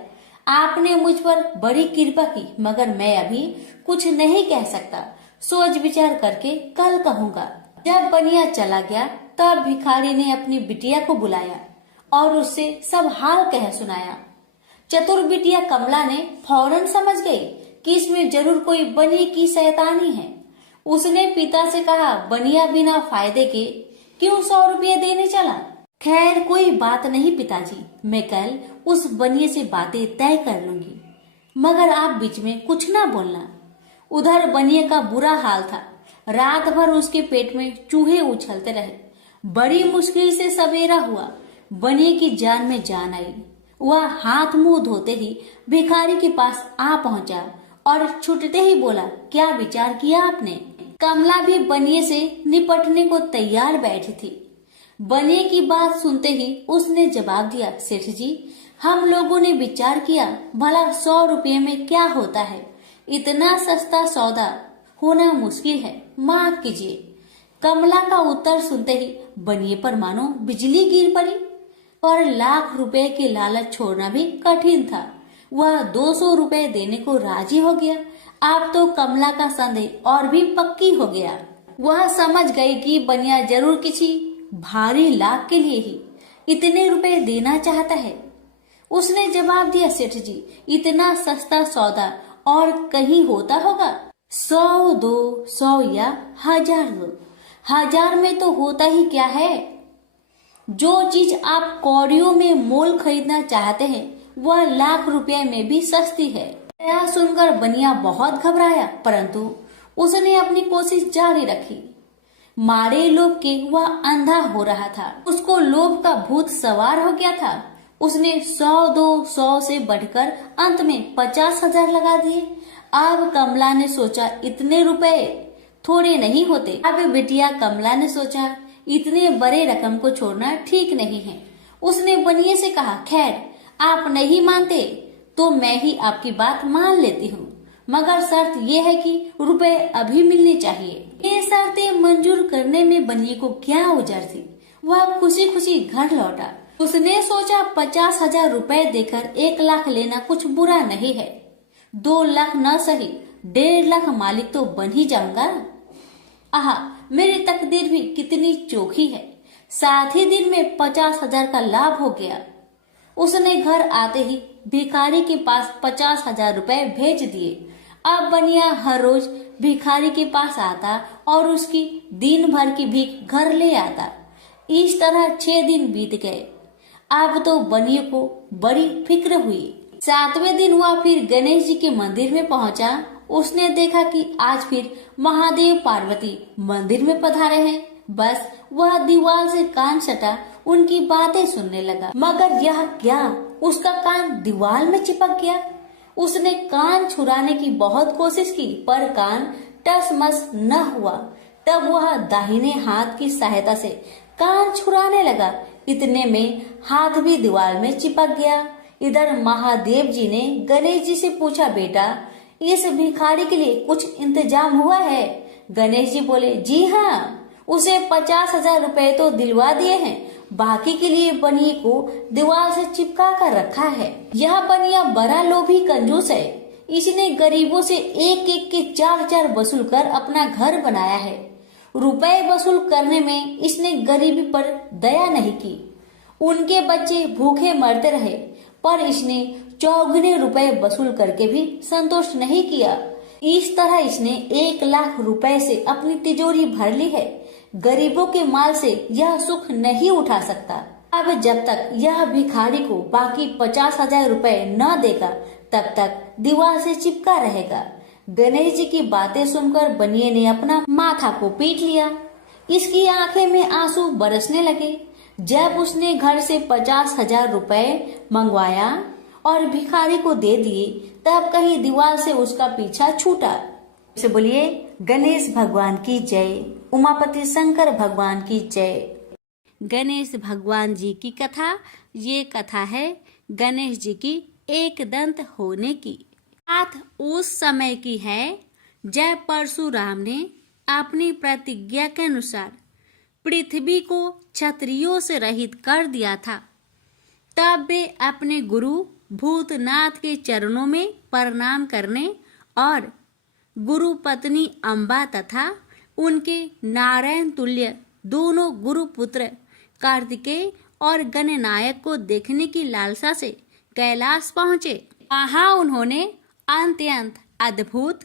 आपने मुझ पर बड़ी कृपा की, मगर मैं अभी कुछ नहीं कह सकता, सोच विचार करके कल कहूँगा। जब बनिया चला गया तब भिखारी ने अपनी बिटिया को बुलाया और उससे सब हाल कह सुनाया। चतुर बिटिया कमला ने फौरन समझ गई कि इसमें जरूर कोई बनिए की शैतानी है। उसने पिता से कहा, बनिया बिना फायदे के क्यों 100 रुपये देने चला? खैर कोई बात नहीं पिताजी, मैं कल उस बनिए से बातें तय कर लूंगी, मगर आप बीच में कुछ ना बोलना। उधर बनिए का बुरा हाल था, रात भर उसके पेट में चूहे उछलते रहे। बड़ी मुश्किल से सवेरा हुआ, बनिए की जान में जान आई। वह हाथ मुंह धोते ही भिखारी के पास आ पहुंचा और छूटते ही बोला, क्या विचार किया आपने? कमला भी बनिए से निपटने को तैयार बैठी थी। बनिए की बात सुनते ही उसने जवाब दिया, सेठ जी हम लोगों ने विचार किया, भला 100 रुपये में क्या होता है, इतना सस्ता सौदा होना मुश्किल है, माफ कीजिए। कमला का उत्तर सुनते ही बनिए पर मानो बिजली गिर पड़ी, और लाख रुपए के लालच छोड़ना भी कठिन था। वह 200 रुपए देने को राजी हो गया। अब तो कमला का संदेह और भी पक्की हो गया। वह समझ गई कि बनिया जरूर किसी भारी लाभ के लिए ही इतने रुपए देना चाहता है। उसने जवाब दिया, सेठ जी इतना सस्ता सौदा और कहीं होता होगा? 100 दो, 100 या 1000 दो, 1000 में तो होता ही क्या है। जो चीज आप कौड़ियों में मोल खरीदना चाहते हैं वह लाख रुपए में भी सस्ती है। यह सुनकर बनिया बहुत घबराया, परंतु उसने अपनी कोशिश जारी रखी। मारे लोभ के वह अंधा हो रहा था, उसको लोभ का भूत सवार हो गया था। उसने 100 दो, 100 से बढ़कर अंत में 50,000 लगा दिए। अब कमला ने सोचा इतने रुपए थोड़े नहीं होते। अब बिटिया कमला ने सोचा इतने बड़े रकम को छोड़ना ठीक नहीं है। उसने बनिए से कहा, खैर आप नहीं मानते तो मैं ही आपकी बात मान लेती हूँ, मगर शर्त ये है कि रुपए अभी मिलने चाहिए। ये शर्तें मंजूर करने में बनिए को क्या उजर थी। वह खुशी खुशी घर लौटा। उसने सोचा 50,000 रुपए देकर 1 लाख लेना कुछ बुरा नहीं है। 2 लाख न सही 1.5 लाख मालिक तो बन ही जाऊंगा। आहा, मेरी तकदीर भी कितनी चोखी है। साथ ही दिन में 50,000 का लाभ हो गया। उसने घर आते ही भिखारी के पास 50,000 रुपए भेज दिए। अब बनिया हर रोज भिखारी के पास आता और उसकी दिन भर की भीख घर ले आता। इस तरह 6 दिन बीत गए। अब तो बनिए को बड़ी फिक्र हुई। 7वें दिन वह फिर गणेश जी के मंदिर में पहुंचा। उसने देखा कि आज फिर महादेव पार्वती मंदिर में पधारे हैं। बस वह दीवार से कान सटा उनकी बातें सुनने लगा, मगर यह क्या, उसका कान दीवार में चिपक गया। उसने कान छुड़ाने की बहुत कोशिश की, पर कान टस-मस न हुआ। तब वह दाहिने हाथ की सहायता से कान छुड़ाने लगा। इतने में हाथ भी दीवार में चिपक गया। इधर महादेव जी ने गणेश जी से पूछा, बेटा इस भिखारी के लिए कुछ इंतजाम हुआ है? गणेश जी बोले, जी हाँ, उसे 50,000 रुपए तो दिलवा दिए हैं, बाकी के लिए बनिए को दीवार से चिपका कर रखा है। यह बनिया बड़ा लोभी कंजूस है। इसने गरीबों से एक एक के 4-4 वसूल कर अपना घर बनाया है। रुपए वसूल करने में इसने गरीबी पर दया नहीं की। उनके बच्चे भूखे मरते रहे, पर इसने 4 रुपए वसूल करके भी संतोष नहीं किया। इस तरह इसने 1 लाख रुपए से अपनी तिजोरी भर ली है। गरीबों के माल से यह सुख नहीं उठा सकता। अब जब तक यह भिखारी को बाकी 50,000 रुपए न देगा तब तक दीवार से चिपका रहेगा। गणेश जी की बातें सुनकर बनिए ने अपना माथा को पीट लिया। इसकी आंखें में आंसू बरसने लगे। जब उसने घर से 50,000 रुपए मंगवाया और भिखारी को दे दिए, तब कहीं दीवार से उसका पीछा छूटा। से बोलिए गणेश भगवान की जय, उमापति शंकर भगवान की जय। गणेश भगवान जी की कथा, ये कथा है गणेश जी की एक दंत होने की। बात उस समय की है जब परशुराम ने अपनी प्रतिज्ञा के अनुसार पृथ्वी को क्षत्रियों से रहित कर दिया था। तब वे अपने गुरु भूतनाथ के चरणों में प्रणाम करने और गुरु पत्नी अम्बा तथा उनके नारायण तुल्य दोनों गुरु पुत्र कार्तिकेय और गणनायक को देखने की लालसा से कैलाश पहुँचे। वहाँ उन्होंने अत्यंत अद्भुत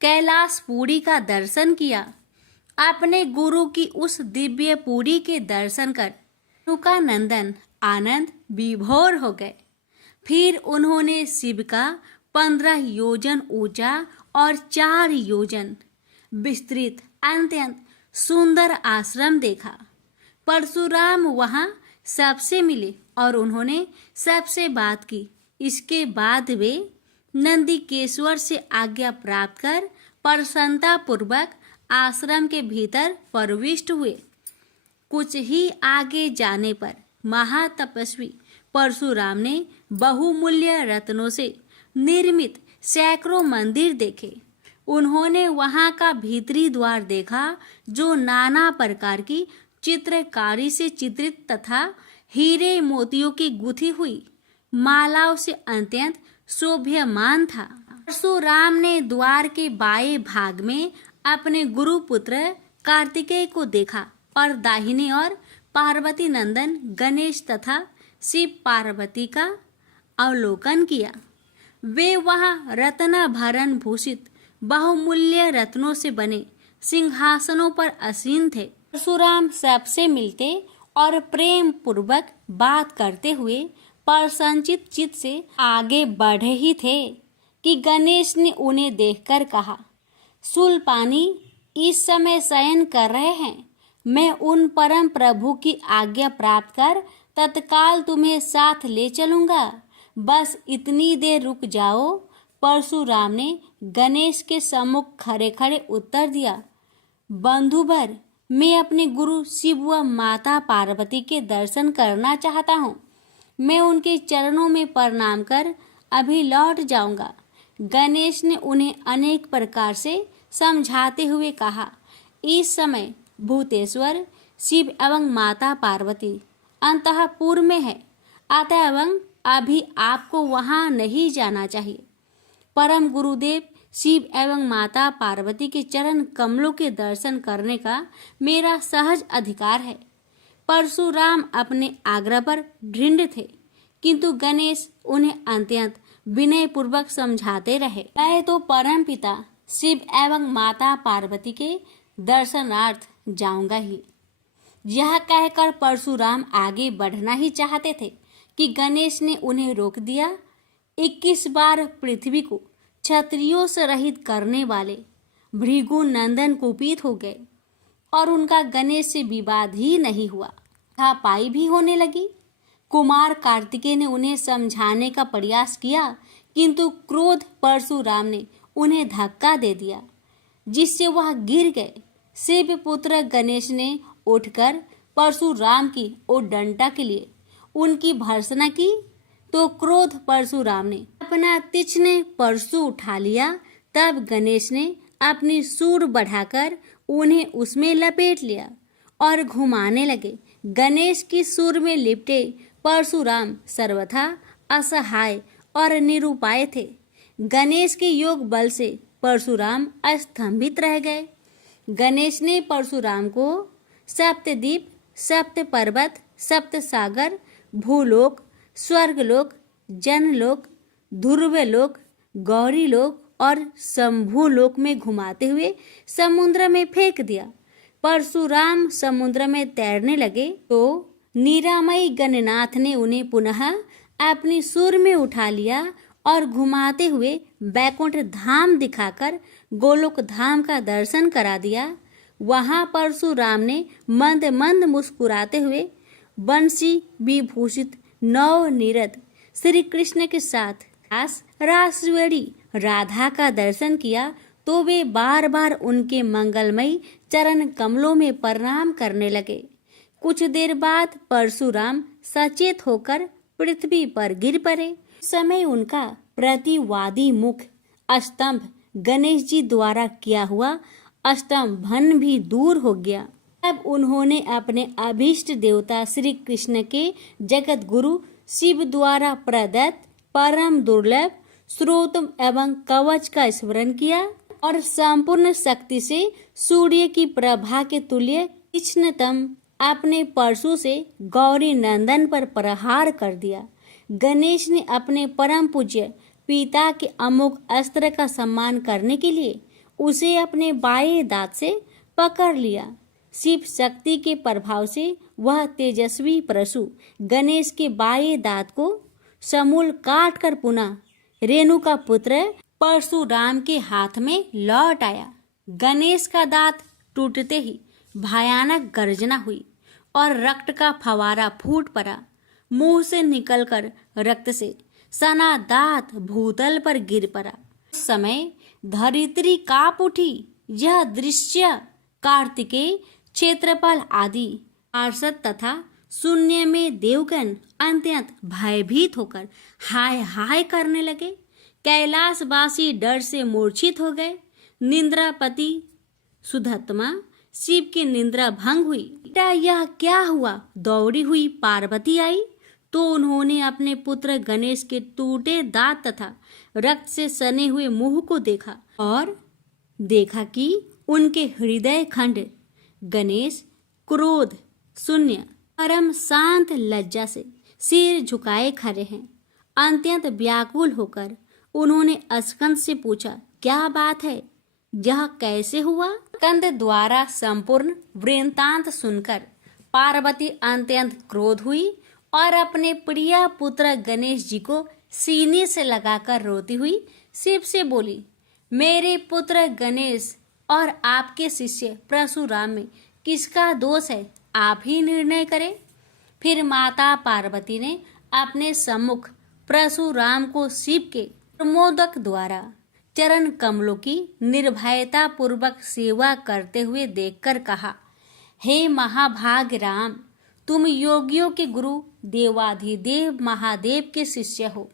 कैलाशपुरी का दर्शन किया। अपने गुरु की उस दिव्य पुरी के दर्शन कर उनका नंदन आनंद विभोर हो गए। फिर उन्होंने शिव का 15 योजन ऊंचा और 4 योजन विस्तृत अत्यंत सुंदर आश्रम देखा। परशुराम वहां सबसे मिले और उन्होंने सबसे बात की। इसके बाद वे नंदीकेश्वर से आज्ञा प्राप्त कर प्रसन्नता पूर्वक आश्रम के भीतर प्रविष्ट हुए। कुछ ही आगे जाने पर महातपस्वी परशुराम ने बहुमूल्य रत्नों से निर्मित सैकड़ों मंदिर देखे। उन्होंने वहां का भीतरी द्वार देखा जो नाना प्रकार की चित्रकारी से चित्रित तथा हीरे मोतियों की गुथी हुई मालाओं से अत्यंत शोभ्यमान था। परशुराम ने द्वार के बाएं भाग में अपने गुरु पुत्र कार्तिकेय को देखा और दाहिने ओर पार्वती नंदन गणेश तथा शिव पार्वती का अवलोकन किया। वे वहां रत्न भरण भूषित बहुमूल्य रत्नों से बने सिंहासनों पर आसीन थे। परशुराम सबसे मिलते और प्रेम पूर्वक बात करते हुए प्रसन्नचित चित्त से आगे बढ़े ही थे कि गणेश ने उन्हें देखकर कहा, शूलपाणी इस समय शयन कर रहे हैं। मैं उन परम प्रभु की आज्ञा प्राप्त कर तत्काल तुम्हें साथ ले चलूंगा। बस इतनी देर रुक जाओ। परशुराम ने गणेश के सम्मुख खड़े खड़े उत्तर दिया, बंधुवर, मैं अपने गुरु शिव व माता पार्वती के दर्शन करना चाहता हूँ। मैं उनके चरणों में प्रणाम कर अभी लौट जाऊंगा। गणेश ने उन्हें अनेक प्रकार से समझाते हुए कहा, इस समय भूतेश्वर शिव एवं माता पार्वती अंतःपुर में है, अतएव अभी आपको वहां नहीं जाना चाहिए। परम गुरुदेव शिव एवं माता पार्वती के चरण कमलों के दर्शन करने का मेरा सहज अधिकार है। परशुराम अपने आग्रह पर दृढ़ थे, किंतु गणेश उन्हें अत्यंत विनय पूर्वक समझाते रहे। मैं तो परम पिता शिव एवं माता पार्वती के दर्शनार्थ जाऊंगा ही। यह कहकर परशुराम आगे बढ़ना ही चाहते थे कि गणेश ने उन्हें रोक दिया। 21 बार पृथ्वी को क्षत्रियों से रहित करने वाले भृगु नंदन कुपित हो गए और उनका गणेश से विवाद ही नहीं हुआ, हाथापाई भी होने लगी। कुमार कार्तिकेय ने उन्हें समझाने का प्रयास किया, किंतु क्रोध परशुराम ने उन्हें धक्का दे दिया, जिससे वह गिर गए। शिव पुत्र गणेश ने उठकर परशुराम की ओर डंडा के लिए उनकी भर्त्सना की, तो क्रोध परशुराम ने अपना तीक्ष्ण परशु उठा लिया। तब गणेश ने अपनी सूंड बढ़ाकर उन्हें उसमें लपेट लिया और घुमाने लगे। गणेश की सूंड में लिपटे परशुराम सर्वथा असहाय और निरुपाय थे। गणेश के योग बल से परशुराम स्तंभित रह गए। गणेश ने परशुराम को सप्तद्वीप, सप्त पर्वत, सप्त सागर, भूलोक, स्वर्गलोक, जनलोक, ध्रुवलोक, गौरीलोक और शंभुलोक में घुमाते हुए समुद्र में फेंक दिया। परशुराम समुद्र में तैरने लगे तो निरामयी गणनाथ ने उन्हें पुनः अपनी सूंड में उठा लिया और घुमाते हुए बैकुंठ धाम दिखाकर गोलोक धाम का दर्शन करा दिया। वहां परशुराम ने मंद मंद मुस्कुराते हुए बंसी विभूषित नव निरत श्री कृष्ण के साथ रासवेड़ी राधा का दर्शन किया, तो वे बार बार उनके मंगलमयी चरण कमलों में प्रणाम करने लगे। कुछ देर बाद परशुराम सचेत होकर पृथ्वी पर गिर पड़े। उस समय उनका प्रतिवादी मुख स्तंभ गणेश जी द्वारा किया हुआ स्तंभन भी दूर हो गया। तब उन्होंने अपने अभीष्ट देवता श्री कृष्ण के जगत गुरु शिव द्वारा प्रदत्त परम दुर्लभ स्रोत एवं कवच का स्मरण किया और संपूर्ण शक्ति से सूर्य की प्रभा के तुल्य तीक्ष्णतम अपने परशु से गौरी नंदन पर प्रहार कर दिया। गणेश ने अपने परम पूज्य पिता के अमोघ अस्त्र का सम्मान करने के लिए उसे अपने बाएं दांत से पकड़ लिया। शिव शक्ति के प्रभाव से वह तेजस्वी परशु गणेश के बाएं दांत को समूल काट कर पुनः रेणु का पुत्र परशुराम के हाथ में लौट आया। गणेश का दांत टूटते ही भयानक गर्जना हुई और रक्त का फवारा फूट पड़ा। मुंह से निकलकर रक्त से सना दांत भूतल पर गिर पड़ा। उस समय धरित्री कांप उठी। यह दृश्य कार्तिकेय, क्षेत्रपाल आदि पार्षद तथा शून्य में देवगण अत्यंत भयभीत होकर हाय हाय करने लगे। कैलाशवासी डर से मूर्छित हो गए। निंद्रापति सुधत्मा शिव की निंद्रा भंग हुई। बेटा यह क्या हुआ? दौड़ी हुई पार्वती आई तो उन्होंने अपने पुत्र गणेश के टूटे दांत तथा रक्त से सने हुए मुंह को देखा और देखा कि उनके हृदय खंड गणेश क्रोध शून्य परम शांत लज्जा से सिर झुकाए खड़े हैं। अत्यंत व्याकुल होकर उन्होंने स्कंद से पूछा, क्या बात है? यह कैसे हुआ? स्कंद द्वारा संपूर्ण वृत्तांत सुनकर पार्वती अत्यंत क्रोध हुई और अपने प्रिय पुत्र गणेश जी को सीने से लगाकर रोती हुई शिव से बोली, मेरे पुत्र गणेश और आपके शिष्य परशुराम में किसका दोष है? आप ही निर्णय करें। फिर माता पार्वती ने अपने सम्मुख परशुराम को शिव के प्रमोदक द्वारा चरण कमलों की निर्भयता पूर्वक सेवा करते हुए देखकर कहा, हे महाभाग राम, तुम योगियों के गुरु देवाधिदेव महादेव के शिष्य हो।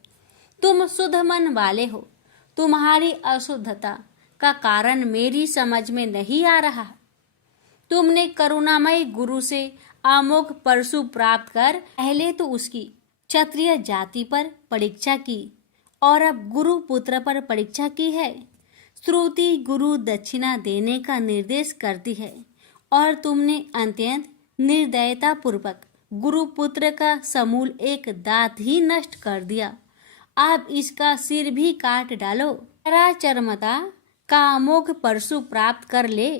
तुम शुद्ध मन वाले हो। तुम्हारी अशुद्धता का कारण मेरी समझ में नहीं आ रहा। तुमने करुणामय गुरु से अमोघ परशु प्राप्त कर पहले तो उसकी क्षत्रिय जाति पर परीक्षा की और अब गुरु पुत्र पर परीक्षा की है। श्रुति गुरु दक्षिणा देने का निर्देश करती है और तुमने अत्यंत निर्दयता पूर्वक गुरु पुत्र का समूल एक दांत ही नष्ट कर दिया। अब इसका सिर भी काट डालो। चरमता का अमोघ परशु प्राप्त कर ले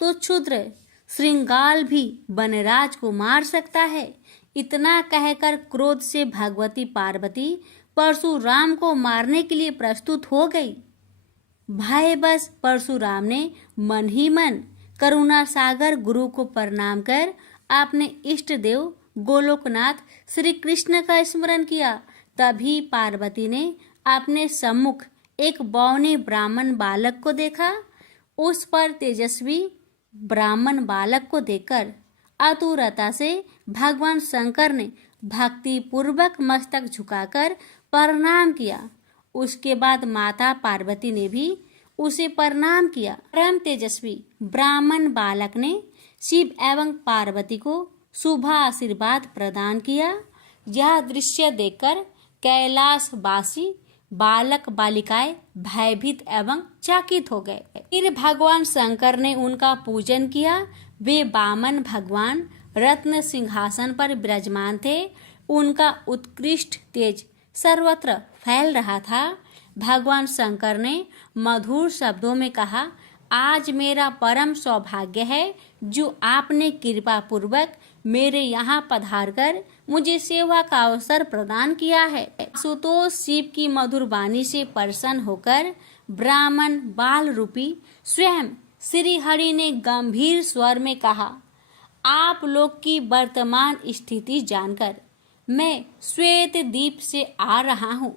तो क्षुद्र श्रृंगाल भी वनराज को मार सकता है। इतना कहकर क्रोध से भगवती पार्वती परशुराम को मारने के लिए प्रस्तुत हो गई। भय बस परशुराम ने मन ही मन करुणा सागर गुरु को प्रणाम कर अपने इष्ट देव गोलोकनाथ श्री कृष्ण का स्मरण किया। तभी पार्वती ने अपने सम्मुख एक बौने ब्राह्मण बालक को देखा। उस पर तेजस्वी ब्राह्मण बालक को देखकर आतुरता से भगवान शंकर ने भक्ति पूर्वक मस्तक झुकाकर प्रणाम किया। उसके बाद माता पार्वती ने भी उसे प्रणाम किया। परम तेजस्वी ब्राह्मण बालक ने शिव एवं पार्वती को शुभ आशीर्वाद प्रदान किया। यह दृश्य देखकर कैलाशवासी बालक बालिकाएं भयभीत एवं चकित हो गए। फिर भगवान शंकर ने उनका पूजन किया। वे वामन भगवान रत्न सिंहासन पर विराजमान थे। उनका उत्कृष्ट तेज सर्वत्र फैल रहा था। भगवान शंकर ने मधुर शब्दों में कहा, आज मेरा परम सौभाग्य है जो आपने कृपा पूर्वक मेरे यहाँ पधार कर मुझे सेवा का अवसर प्रदान किया है। सुतोष शिव की मधुर वाणी से प्रसन्न होकर ब्राह्मण बाल रूपी स्वयं श्री हरि ने गंभीर स्वर में कहा, आप लोग की वर्तमान स्थिति जानकर मैं श्वेत दीप से आ रहा हूँ।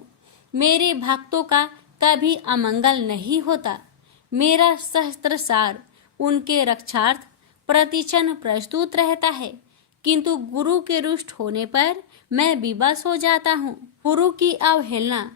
मेरे भक्तों का कभी अमंगल नहीं होता। मेरा सहस्त्र सार उनके रक्षार्थ प्रतिक्षण प्रस्तुत रहता है, किंतु गुरु के रुष्ट होने पर मैं विवश हो जाता हूँ। गुरु की अवहेलना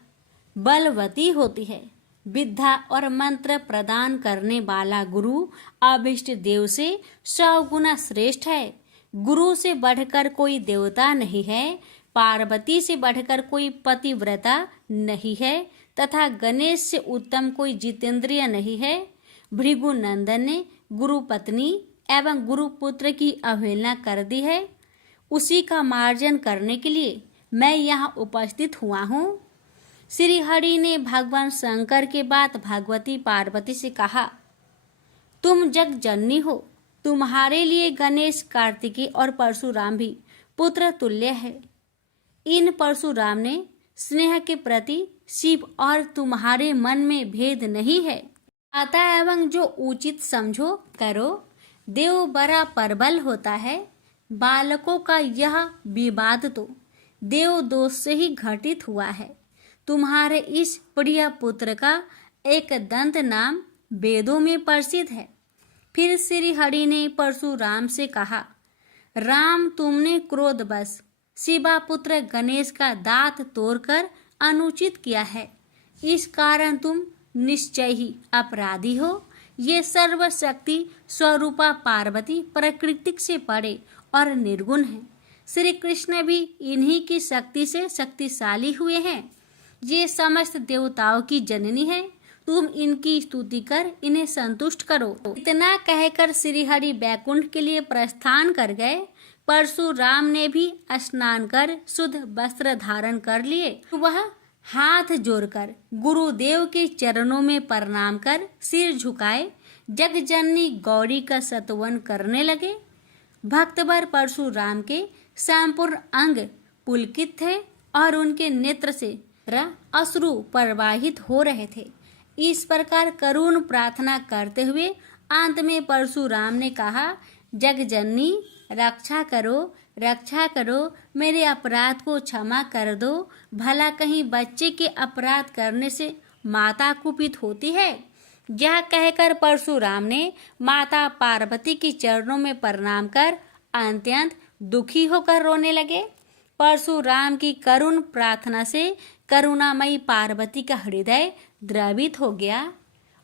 बलवती होती है। विद्या और मंत्र प्रदान करने वाला गुरु अभिष्ट देव से 100 गुना श्रेष्ठ है। गुरु से बढ़कर कोई देवता नहीं है, पार्वती से बढ़कर कोई पतिव्रता नहीं है तथा गणेश से उत्तम कोई जितेंद्रिय नहीं है। भृगु नंदन ने गुरु पत्नी एवं गुरु पुत्र की अवहेलना कर दी है, उसी का मार्जन करने के लिए मैं यहाँ उपस्थित हुआ हूँ। श्री हरि ने भगवान शंकर के बाद भगवती पार्वती से कहा, तुम जग जननी हो, तुम्हारे लिए गणेश, कार्तिकेय और परशुराम भी पुत्र तुल्य है। इन परशुराम ने स्नेह के प्रति शिव और तुम्हारे मन में भेद नहीं है, अतः एवं जो उचित समझो करो। देव बड़ा प्रबल होता है। बालकों का यह विवाद तो देव दोष से ही घटित हुआ है। तुम्हारे इस प्रिय पुत्र का एक दंत नाम वेदों में प्रसिद्ध है। फिर श्री हरि ने परशुराम से कहा, राम, तुमने क्रोधवश शिवा पुत्र गणेश का दांत तोड़कर अनुचित किया है। इस कारण तुम निश्चय ही अपराधी हो। ये सर्वशक्ति स्वरूपा पार्वती प्रकृति से परे और निर्गुण है। श्री कृष्ण भी इन्हीं की शक्ति से शक्तिशाली हुए हैं। ये समस्त देवताओं की जननी है। तुम इनकी स्तुति कर इन्हें संतुष्ट करो। इतना कहकर श्री हरि बैकुंठ के लिए प्रस्थान कर गए। परशुराम ने भी स्नान कर शुद्ध वस्त्र धारण कर लिए। वह हाथ जोड़कर गुरुदेव के चरणों में प्रणाम कर सिर झुकाए जगजननी गौरी का स्तवन करने लगे। भक्तवर परशुराम के संपूर्ण अंग पुलकित थे और उनके नेत्र से अश्रु प्रवाहित हो रहे थे। इस प्रकार करुण प्रार्थना करते हुए अंत में परशुराम ने कहा, जगजननी, रक्षा करो, रक्षा करो, मेरे अपराध को क्षमा कर दो। भला कहीं बच्चे के अपराध करने से माता कुपित होती है। यह कहकर परशुराम ने माता पार्वती के चरणों में प्रणाम कर अत्यंत दुखी होकर रोने लगे। परशुराम की करुण प्रार्थना से करुणामयी पार्वती का हृदय द्रवित हो गया।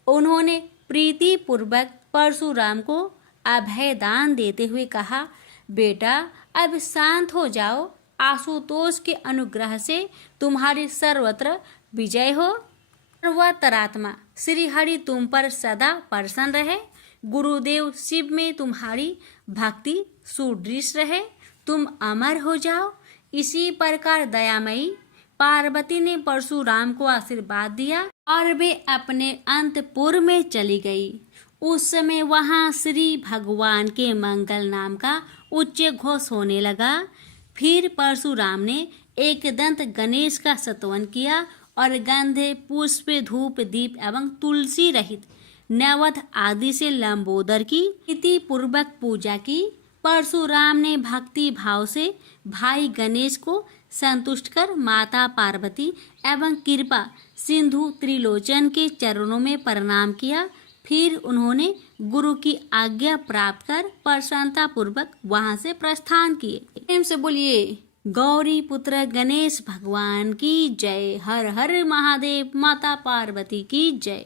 उन्होंने प्रीति पूर्वक परशुराम को अभय दान देते हुए कहा, बेटा, अब शांत हो जाओ। आशुतोष के अनुग्रह से तुम्हारी सर्वत्र विजय हो। सर्वतरात्मा श्री हरि तुम पर सदा प्रसन्न रहे। गुरुदेव शिव में तुम्हारी भक्ति सुदृढ़ रहे। तुम अमर हो जाओ। इसी प्रकार दयामयी पार्वती ने परशुराम को आशीर्वाद दिया और वे अपने अंतपुर में चली गई। उस समय वहां श्री भगवान के मंगल नाम का उच्च घोष होने लगा। फिर परशुराम ने एक दंत गणेश का स्तवन किया और गंधे, पुष्प, धूप, दीप एवं तुलसी रहित नैवेद्य आदि से लंबोदर की विधि पूर्वक पूजा की। परशुराम ने भक्ति भाव से भाई गणेश को संतुष्ट कर माता पार्वती एवं कृपा सिंधु त्रिलोचन के चरणों में प्रणाम किया। फिर उन्होंने गुरु की आज्ञा प्राप्त कर प्रसन्नता पूर्वक वहां से प्रस्थान किए। प्रेम से बोलिए गौरी पुत्र गणेश भगवान की जय। हर हर महादेव। माता पार्वती की जय।